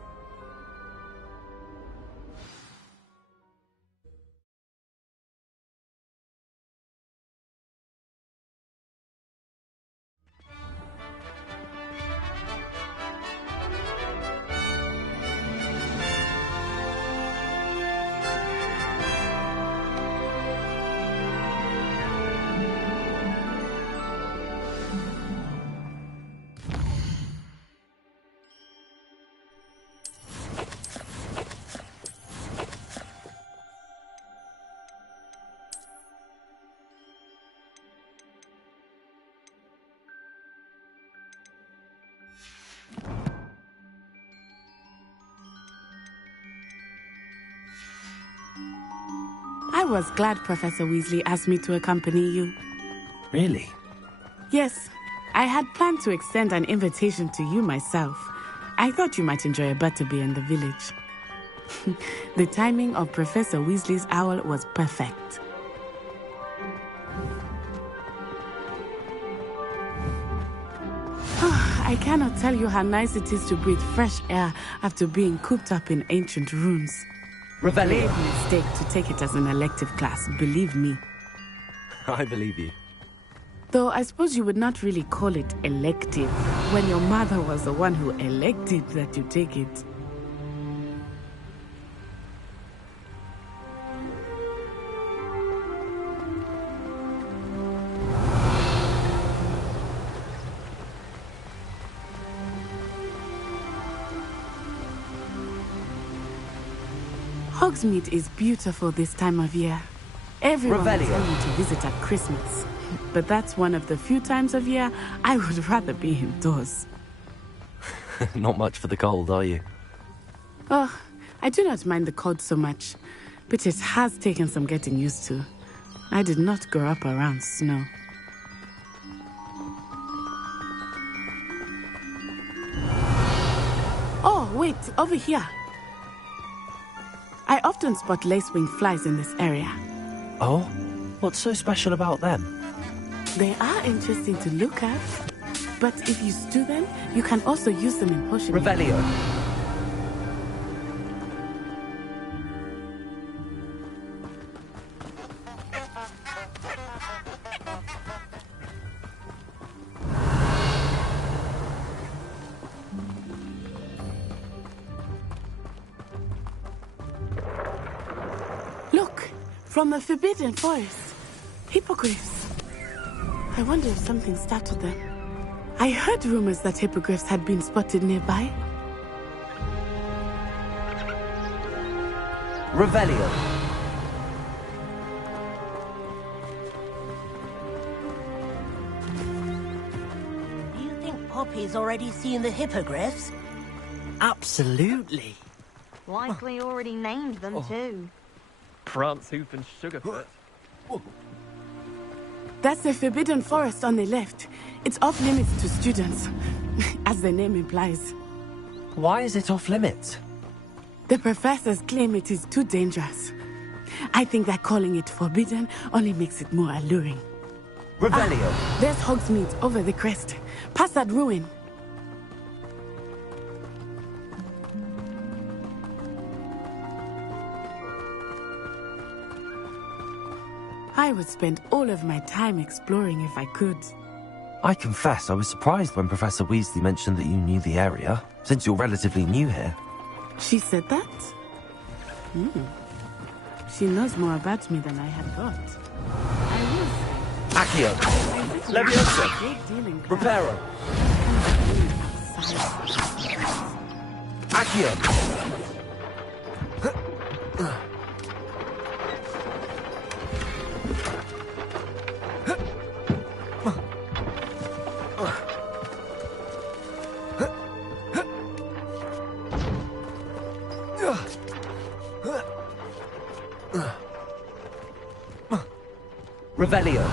I was glad Professor Weasley asked me to accompany you. Really? Yes. I had planned to extend an invitation to you myself. I thought you might enjoy a butterbeer in the village. The timing of Professor Weasley's owl was perfect. I cannot tell you how nice it is to breathe fresh air after being cooped up in ancient ruins. Revelio. Grave mistake to take it as an elective class, believe me. I believe you. Though I suppose you would not really call it elective when your mother was the one who elected that you take it. Hogsmeade is beautiful this time of year. Everyone is going to visit at Christmas. But that's one of the few times of year I would rather be indoors. Not much for the cold, are you? Oh, I do not mind the cold so much, but it has taken some getting used to. I did not grow up around snow. Oh, wait, over here. I often spot lacewing flies in this area. Oh? What's so special about them? They are interesting to look at, but if you stew them, you can also use them in potion. Revelio. From the Forbidden Forest. Hippogriffs. I wonder if something startled them. I heard rumors that hippogriffs had been spotted nearby. Revelio. Do you think Poppy's already seen the hippogriffs? Absolutely. Likely already named them too. Prance, Hoof, and Sugarfoot. That's the Forbidden Forest on the left. It's off limits to students, as the name implies. Why is it off limits? The professors claim it is too dangerous. I think that calling it forbidden only makes it more alluring. Revelio. There's Hogsmeade over the crest, past that ruin. I would spend all of my time exploring if I could. I confess I was surprised when Professor Weasley mentioned that you knew the area, since you're relatively new here. She said that? She knows more about me than I had thought. Accio. Leviosa. Reparo. Accio. Revelio.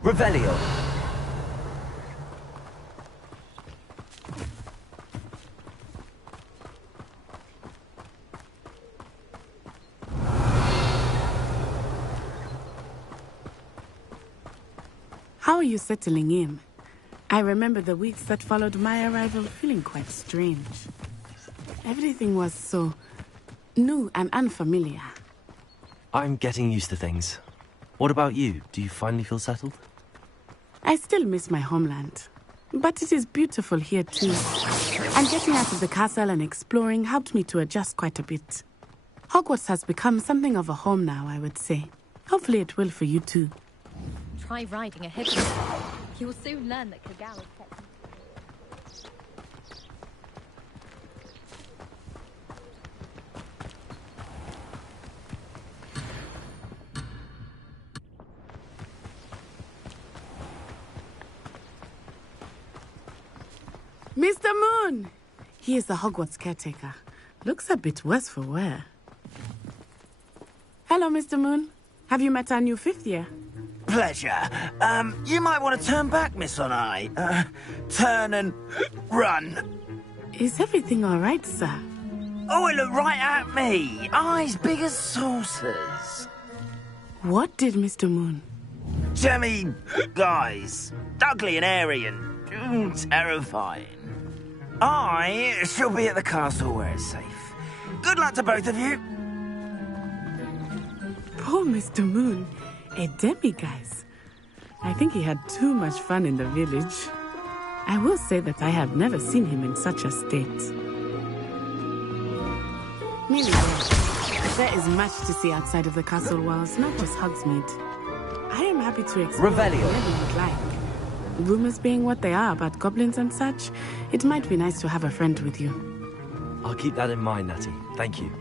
Revelio. How are you settling in? I remember the weeks that followed my arrival feeling quite strange. Everything was so new and unfamiliar. I'm getting used to things. What about you? Do you finally feel settled? I still miss my homeland, but it is beautiful here too. And getting out of the castle and exploring helped me to adjust quite a bit. Hogwarts has become something of a home now, I would say. Hopefully it will for you too. Try riding a hippogriff. You'll soon learn that Kagal is kept. Mr. Moon! He is the Hogwarts caretaker. Looks a bit worse for wear. Hello, Mr. Moon. Have you met our new fifth year? Pleasure. You might want to turn back, Miss Onai. Turn and run. Is everything all right, sir? Oh, it looked right at me. Eyes big as saucers. What did Mr. Moon? Jemmy, guys. Ugly and airy and terrifying. I shall be at the castle where it's safe. Good luck to both of you. Poor Mr. Moon. A demiguise. I think he had too much fun in the village. I will say that I have never seen him in such a state. Nearly there. There is much to see outside of the castle walls, not just Hogsmeade. I am happy to explore whatever you'd like. Rumors being what they are about goblins and such, it might be nice to have a friend with you. I'll keep that in mind, Natty. Thank you.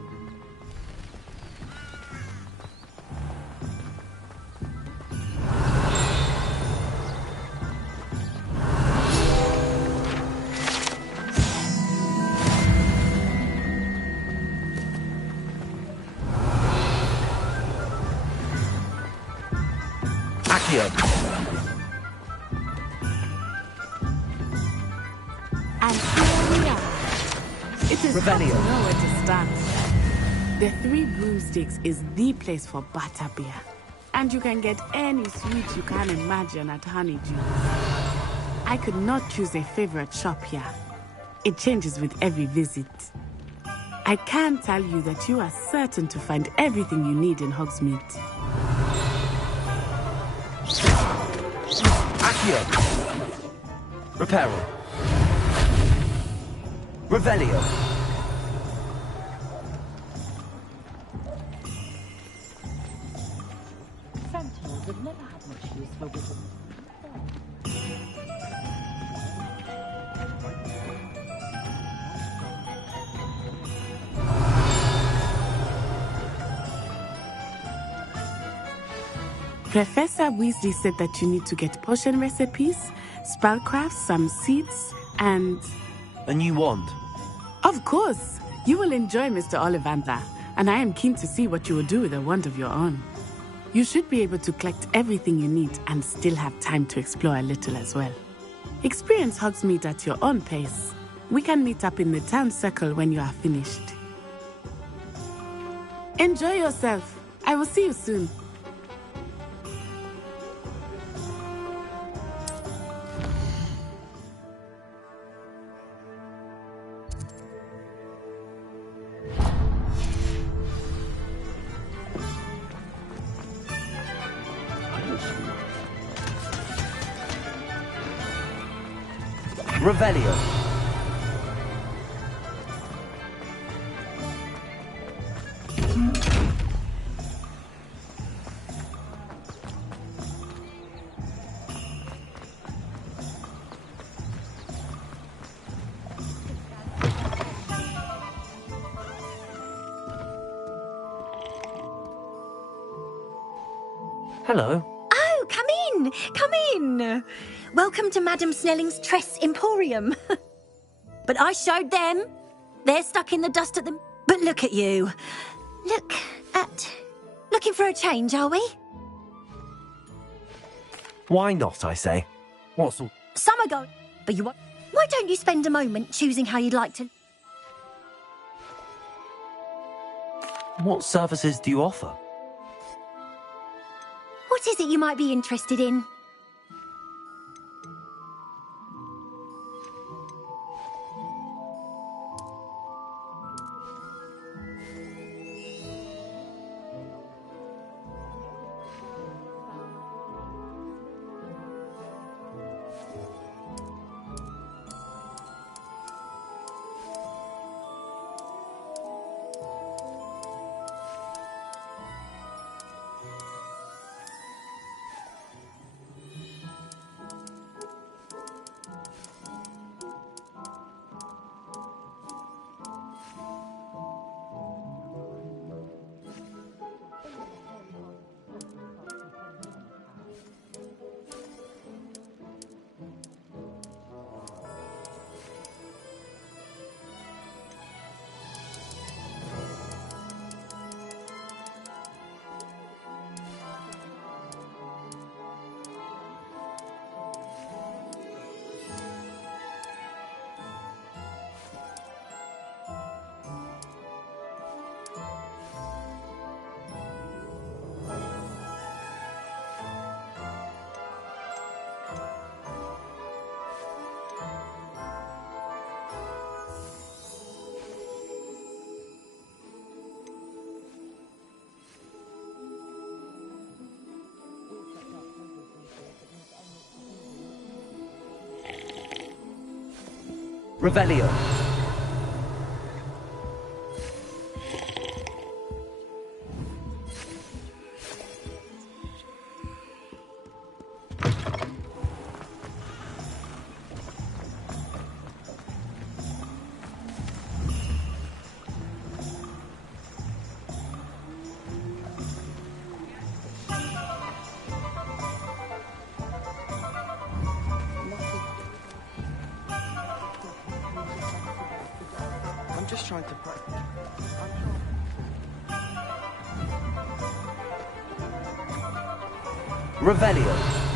Accio. And here we are. It is hard to know where to start. The Three Broomsticks is the place for butterbeer. And you can get any sweet you can imagine at Honeydew. I could not choose a favorite shop here. It changes with every visit. I can tell you that you are certain to find everything you need in Hogsmeade. Accio! Reparo! Revelio! Sentinels have never had much use for wizards. Professor Weasley said that you need to get potion recipes, spellcrafts, some seeds, and... A new wand? Of course! You will enjoy Mr. Ollivander, and I am keen to see what you will do with a wand of your own. You should be able to collect everything you need and still have time to explore a little as well. Experience Hogsmeade at your own pace. We can meet up in the town circle when you are finished. Enjoy yourself. I will see you soon. Revelio. Hello. Oh, come in! Come in! Welcome to Madame Snelling's Tress Emporium. But I showed them. They're stuck in the dust at them. But look at you. Looking for a change, are we? Why not, I say? What's all... Some are going, but you won't. Why don't you spend a moment choosing how you'd like to... What services do you offer? What is it you might be interested in? Revelio. I'm just trying to practice. Revelio.